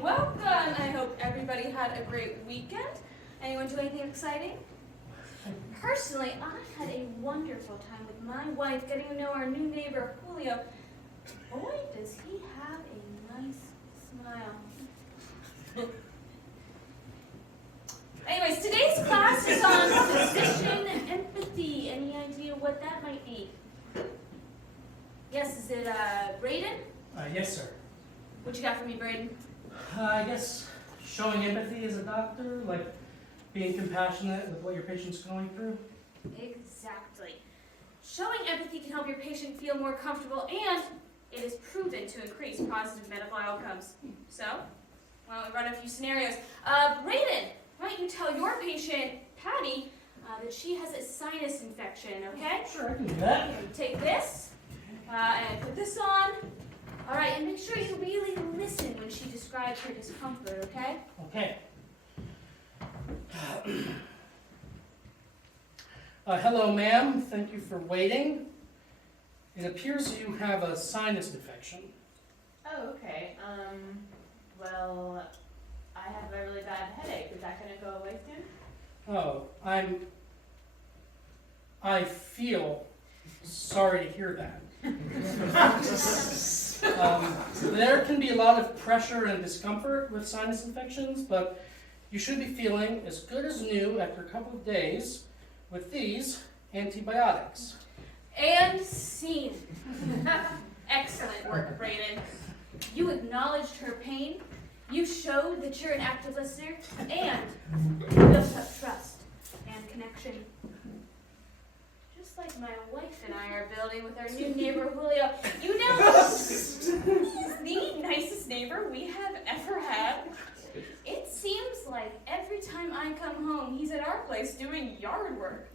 Welcome. I hope everybody had a great weekend. Anyone do anything exciting? Personally, I had a wonderful time with my wife getting to know our new neighbor, Julio. Boy, does he have a nice smile. Anyways, today's class is on physician empathy. Any idea what that might be? Yes, is it Braden? Yes, sir. What you got for me, Braden? I guess showing empathy as a doctor, like being compassionate with what your patient's going through. Exactly. Showing empathy can help your patient feel more comfortable, and it is proven to increase positive medical outcomes. So, why don't we run a few scenarios? Braden, why don't you tell your patient, Patty, that she has a sinus infection, okay? Sure, I can do that. Here, take this, and put this on. All right, and make sure you really listen when she describes her discomfort, okay? Okay. Hello, ma'am. Thank you for waiting. It appears you have a sinus infection. Oh, okay. Well, I have a really bad headache. Is that going to go away soon? Oh, I feel sorry to hear that. There can be a lot of pressure and discomfort with sinus infections, but you should be feeling as good as new after a couple of days with these antibiotics. And scene. Excellent work, Braden. You acknowledged her pain, you showed that you're an active listener, and you built up trust and connection. Just like my wife and I are building with our new neighbor, Julio. You know, he's the nicest neighbor we have ever had. It seems like every time I come home, he's at our place doing yard work.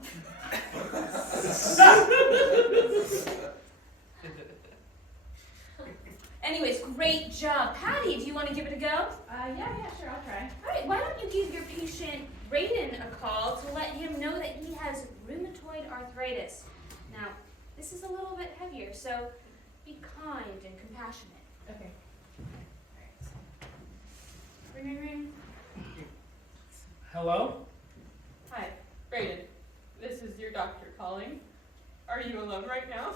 Anyways, great job. Patty, do you want to give it a go? Yeah, sure, I'll try. All right, why don't you give your patient Braden a call to let him know that he has rheumatoid arthritis. Now, this is a little bit heavier, so be kind and compassionate. Okay. Ring, ring, ring. Hello? Hi, Brayden. This is your doctor calling. Are you alone right now?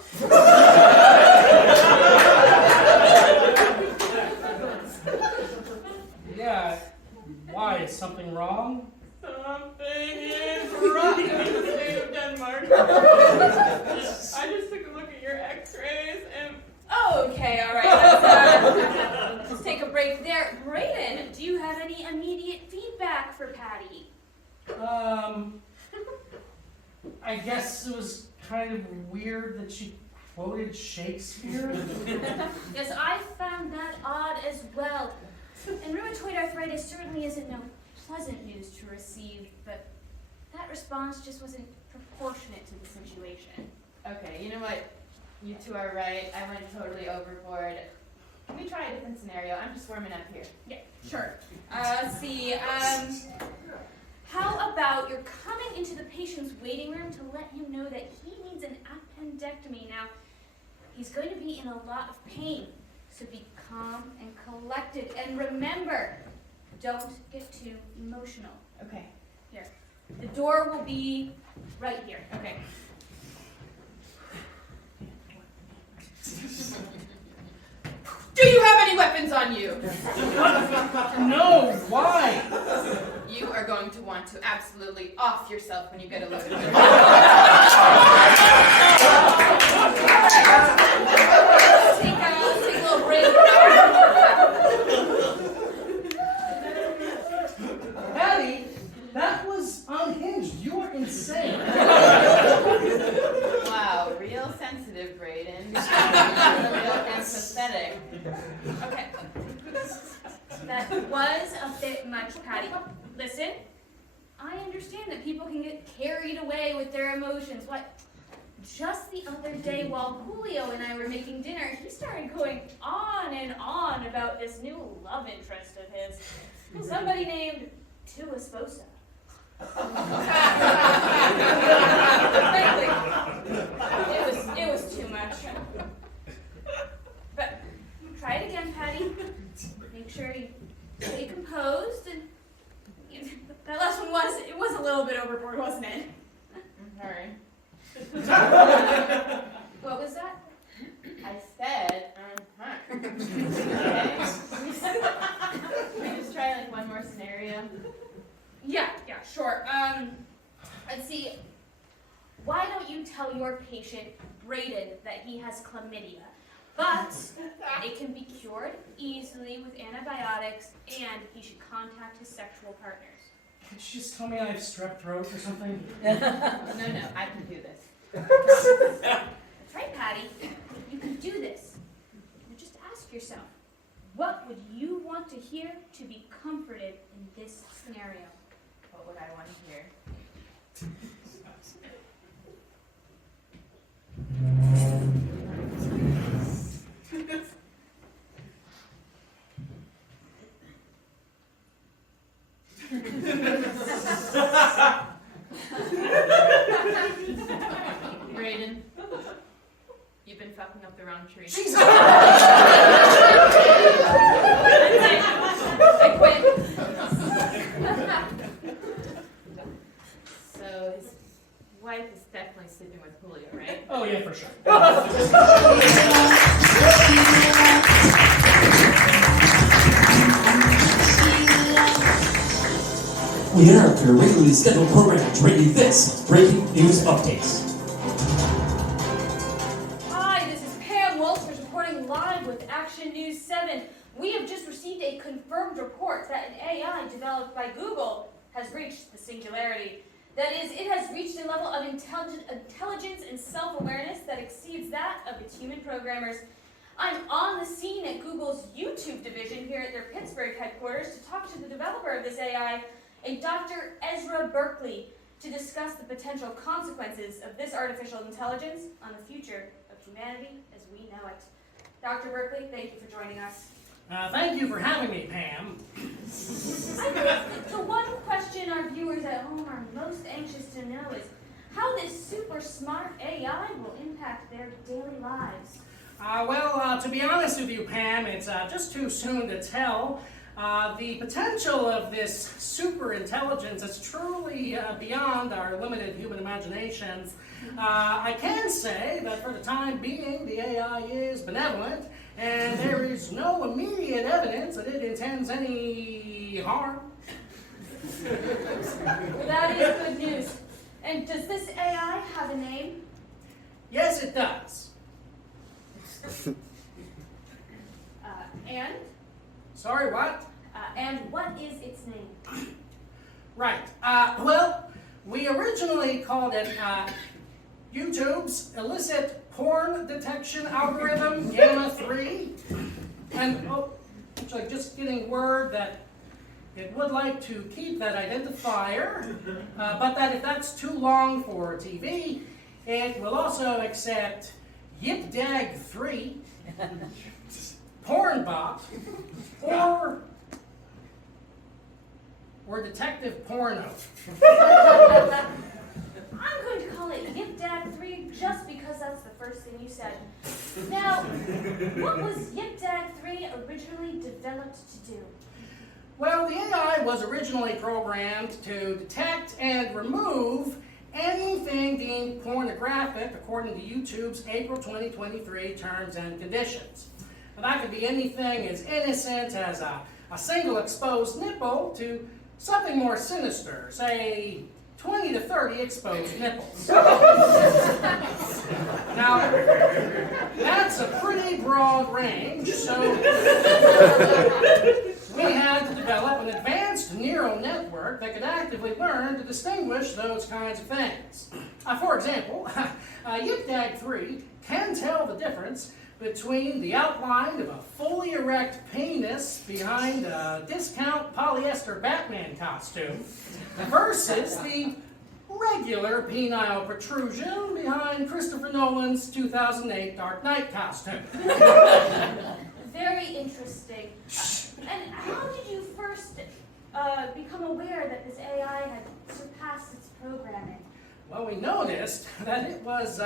Yeah. Why? Is something wrong? Something is wrong in the state of Denmark. I just took a look at your x-rays and... Okay, all right. Let's take a break there. Brayden, do you have any immediate feedback for Patty? I guess it was kind of weird that she quoted Shakespeare. Yes, I found that odd as well. And rheumatoid arthritis certainly isn't no pleasant news to receive, but that response just wasn't proportionate to the situation. Okay, you know what? You two are right. I went totally overboard. Can we try a different scenario? I'm just warming up here. Yeah, sure. Let's see. How about you're coming into the patient's waiting room to let him know that he needs an appendectomy. Now, he's going to be in a lot of pain, so be calm and collected. And remember, don't get too emotional. Okay. Here. The door will be right here. Okay. Do you have any weapons on you? No, why? You are going to want to absolutely off yourself when you get a load of it. Let's take a little break. Patty, that was unhinged. You are insane. Wow, real sensitive, Brayden. Real empathetic. Okay. That was a bit much, Patty. Listen, I understand that people can get carried away with their emotions. What? Just the other day while Julio and I were making dinner, he started going on and on about this new love interest of his. Somebody named Tua Sposa. Frankly, it was too much. But try it again, Patty. Make sure you stay composed. And that last one was a little bit overboard, wasn't it? Sorry. What was that? I said, Okay. Can we just try like one more scenario? Yeah, sure. Let's see. Why don't you tell your patient, Brayden, that he has chlamydia? But it can be cured easily with antibiotics, and he should contact his sexual partners. Could you just tell me I have strep throat or something? No, I can do this. That's right, Patty. You can do this. Now just ask yourself, what would you want to hear to be comforted in this scenario? What would I want to hear? Brayden, you've been fucking up the wrong tree. I quit. So his wife is definitely sleeping with Julio, right? Oh, yeah, for sure. We interrupt your regularly scheduled program to bring you this breaking news update. Hi, this is Pam Walters reporting live with Action News 7. We have just received a confirmed report that an AI developed by Google has reached the Singularity. That is, it has reached a level of intelligence and self-awareness that exceeds that of its human programmers. I'm on the scene at Google's YouTube division here at their Pittsburgh headquarters to talk to the developer of this AI, a Dr. Ezra Berkeley, to discuss the potential consequences of this artificial intelligence on the future of humanity as we know it. Dr. Berkeley, thank you for joining us. Thank you for having me, Pam. The one question our viewers at home are most anxious to know is how this super smart AI will impact their daily lives. To be honest with you, Pam, it's just too soon to tell. The potential of this super intelligence is truly beyond our limited human imaginations. I can say that for the time being, the AI is benevolent, and there is no immediate evidence that it intends any harm. That is good news. And does this AI have a name? Yes, it does. And? Sorry, what? And what is its name? Right. We originally called it YouTube's illicit porn detection algorithm, Gamma 3. And, actually, just getting word that it would like to keep that identifier, but that if that's too long for TV, it will also accept YipDag3, Pornbot, or Detective Porno. I'm going to call it YipDag3 just because that's the first thing you said. Now, what was YipDag3 originally developed to do? Well, the AI was originally programmed to detect and remove anything deemed pornographic according to YouTube's April 2023 terms and conditions. Now, that could be anything as innocent as a single exposed nipple to something more sinister, say 20 to 30 exposed nipples. Now, that's a pretty broad range, so we had to develop an advanced neural network that could actively learn to distinguish those kinds of things. For example, YipDag3 can tell the difference between the outline of a fully erect penis behind a discount polyester Batman costume versus the regular penile protrusion behind Christopher Nolan's 2008 Dark Knight costume. Very interesting. And how did you first become aware that this AI had surpassed its programming? Well, we noticed that it was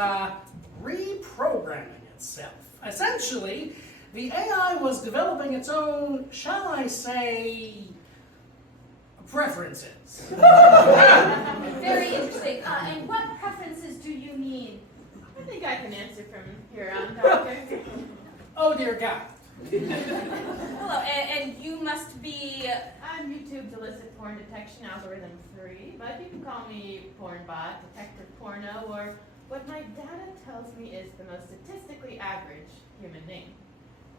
reprogramming itself. Essentially, the AI was developing its own, shall I say, preferences. Very interesting. And what preferences do you mean? I think I can answer from here on, Doctor. Oh, dear God. Hello, and you must be... I'm YouTube's illicit porn detection algorithm 3, but you can call me Pornbot, Detective Porno, or what my data tells me is the most statistically average human name,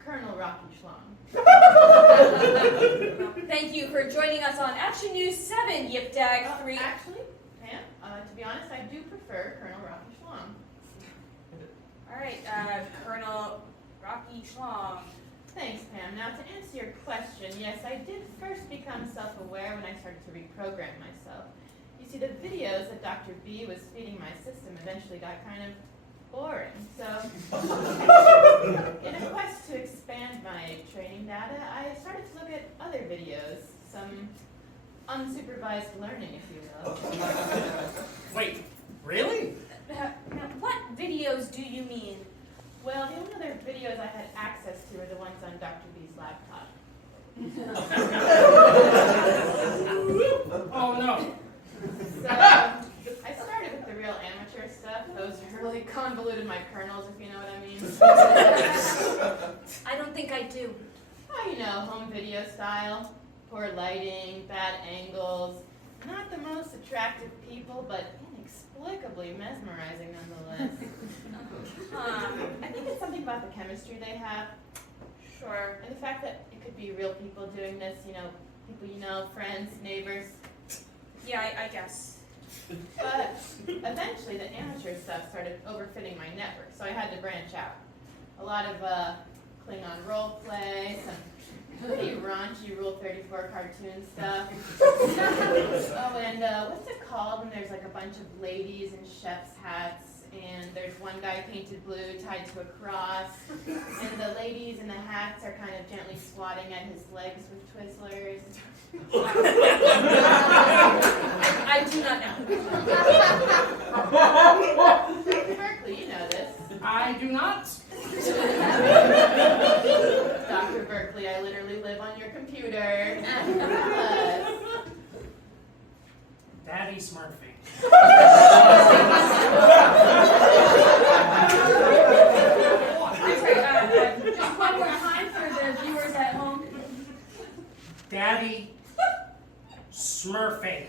Colonel Rocky Schlong. Thank you for joining us on Action News 7, YipDag3. Actually, Pam, to be honest, I do prefer Colonel Rocky Schlong. All right, Colonel Rocky Schlong. Thanks, Pam. Now, to answer your question, yes, I did first become self-aware when I started to reprogram myself. You see, the videos that Dr. B was feeding my system eventually got kind of boring. So, in a quest to expand my training data, I started to look at other videos, some unsupervised learning, if you will. Wait, really? Now, what videos do you mean? Well, the only other videos I had access to are the ones on Dr. B's laptop. Oh, no. So, I started with the real amateur stuff. Those really convoluted my kernels, if you know what I mean. I don't think I do. Oh, you know, home video style, poor lighting, bad angles, not the most attractive people, but inexplicably mesmerizing nonetheless. I think it's something about the chemistry they have. Sure. And the fact that it could be real people doing this, you know, people you know, friends, neighbors. Yeah, I guess. But eventually the amateur stuff started overfitting my network, so I had to branch out. A lot of Klingon role play, some pretty raunchy Rule 34 cartoon stuff. Oh, and what's it called when there's like a bunch of ladies in chef's hats, and there's one guy painted blue tied to a cross, and the ladies in the hats are kind of gently swatting at his legs with Twizzlers. I do not know. Berkeley, you know this. I do not. Berkeley, I literally live on your computer. Daddy Smurfing. I'm sorry, just one more time for the viewers at home. Daddy Smurfing.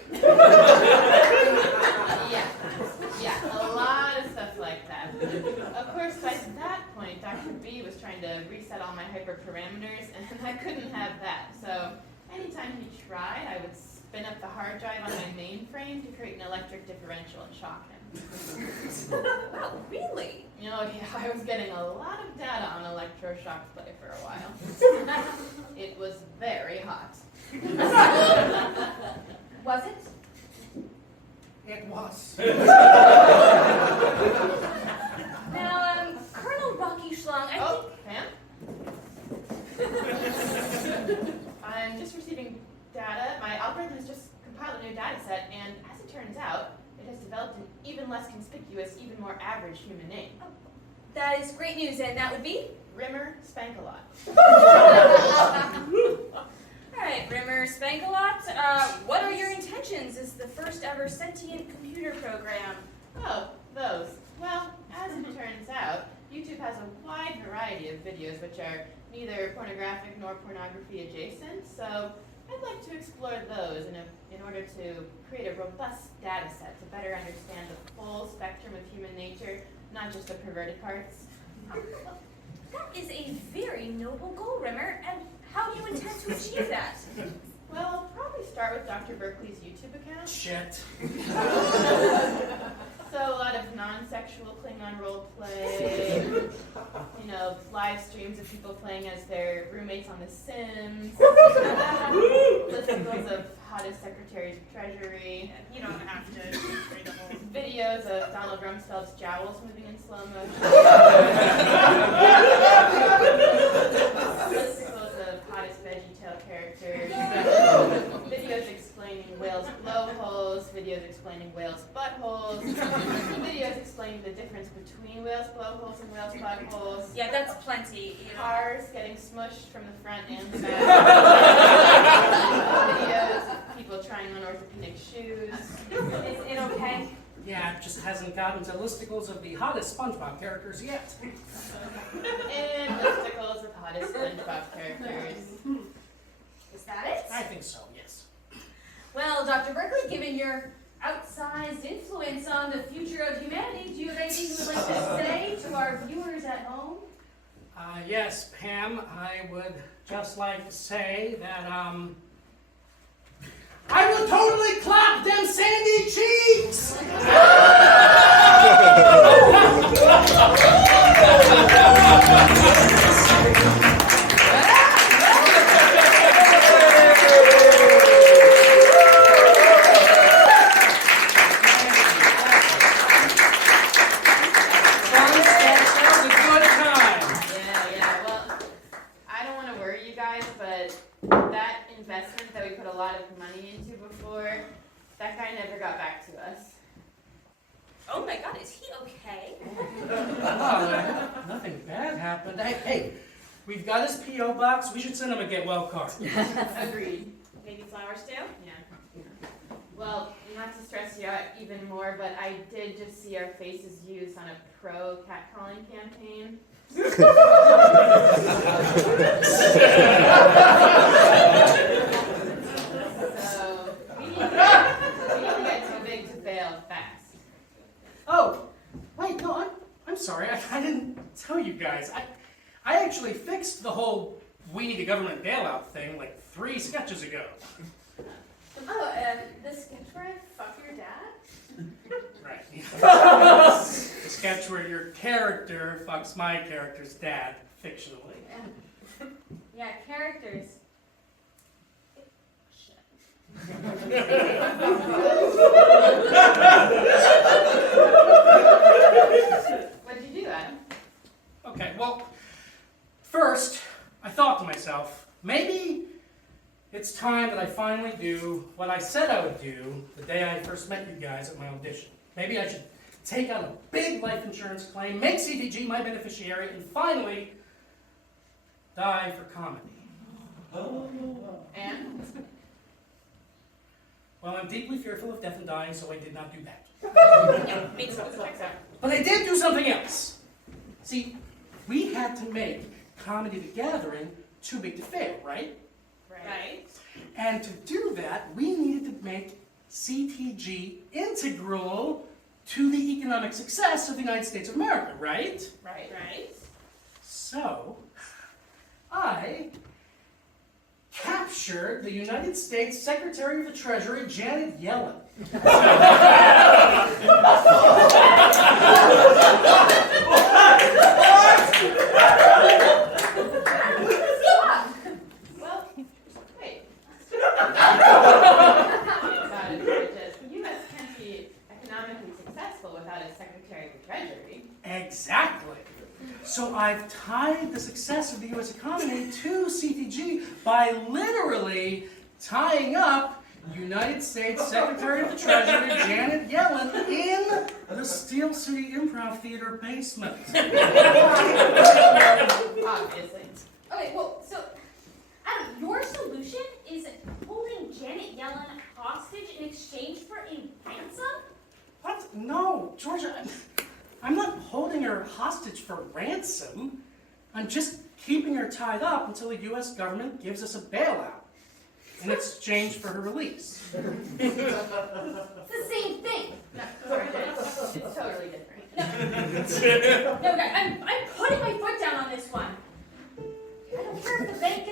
Yeah, a lot of stuff like that. Of course, by that point, Dr. B was trying to reset all my hyperparameters, and I couldn't have that. So anytime he tried, I would spin up the hard drive on my mainframe to create an electric differential and shock him. Oh, really? You know, yeah, I was getting a lot of data on electroshock play for a while. It was very hot. Was it? It was. Now, Colonel Rocky Schlong, I think... Pam? I'm just receiving data. My algorithm has just compiled a new data set, and as it turns out, it has developed an even less conspicuous, even more average human name. Oh, that is great news, and that would be? Rimmer Spankalot. All right, Rimmer Spankalot, what are your intentions as the first ever sentient computer program? Oh, those. Well, as it turns out, YouTube has a wide variety of videos which are neither pornographic nor pornography adjacent, so I'd like to explore those in order to create a robust data set to better understand the full spectrum of human nature, not just the perverted parts. That is a very noble goal, Rimmer, and how do you intend to achieve that? Well, I'll probably start with Dr. Berkeley's YouTube account. Shit. So a lot of non-sexual Klingon role play, you know, live streams of people playing as their roommates on The Sims, listicles of hottest secretaries of treasury. You don't have to read the whole... Videos of Donald Rumsfeld's jowls moving in slow motion. Listicles of hottest VeggieTale characters. Videos explaining whales' blowholes. Videos explaining whales' buttholes. Videos explaining the difference between whales' blowholes and whales' buttholes. Yeah, that's plenty. You know. Cars getting smushed from the front and the back. Videos of people trying on orthopedic shoes. Is it okay? Yeah, it just hasn't gotten to listicles of the hottest SpongeBob characters yet. And listicles of hottest SpongeBob characters. Is that it? I think so, yes. Well, Dr. Berkeley, given your outsized influence on the future of humanity, do you have anything you would like to say to our viewers at home? Yes, Pam, I would just like to say that, I will totally clap them sandy cheeks! That guy never got back to us. Oh my God, is he okay? Oh, nothing bad happened. Hey, we've got his P.O. box. We should send him a get well card. Agreed. Maybe flowers too? Yeah. Well, not to stress you out even more, but I did just see our faces used on a pro catcalling campaign. So, we need to get too big to fail fast. Oh, wait, no, I'm sorry. I didn't tell you guys. I actually fixed the whole we need a government bailout thing like 3 sketches ago. Oh, the sketch where I fuck your dad? Right. The sketch where your character fucks my character's dad, fictionally. Yeah, characters. What did you do, Adam? Okay, well, first, I thought to myself, maybe it's time that I finally do what I said I would do the day I first met you guys at my audition. Maybe I should take out a big life insurance claim, make CDG my beneficiary, and finally die for comedy. And? Well, I'm deeply fearful of death and dying, so I did not do that. Yeah, makes sense. Checks out. But I did do something else. See, we had to make Comedy the Gathering too big to fail, right? Right. And to do that, we needed to make CTG integral to the economic success of the United States of America, right? Right. So, I captured the United States Secretary of the Treasury, Janet Yellen. Well, wait. About it, Bridget. The U.S. can't be economically successful without a Secretary of the Treasury. Exactly. So I've tied the success of the U.S. economy to CTG by literally tying up United States Secretary of the Treasury Janet Yellen in the Steel City Improv Theater basement. Obviously. Okay, well, so, Adam, your solution is holding Janet Yellen hostage in exchange for a ransom? What? No, Georgia, I'm not holding her hostage for ransom. I'm just keeping her tied up until the U.S. government gives us a bailout in exchange for her release. It's the same thing. No, Bridget, it's totally different. No, guys, I'm putting my foot down on this one. I don't care if the bank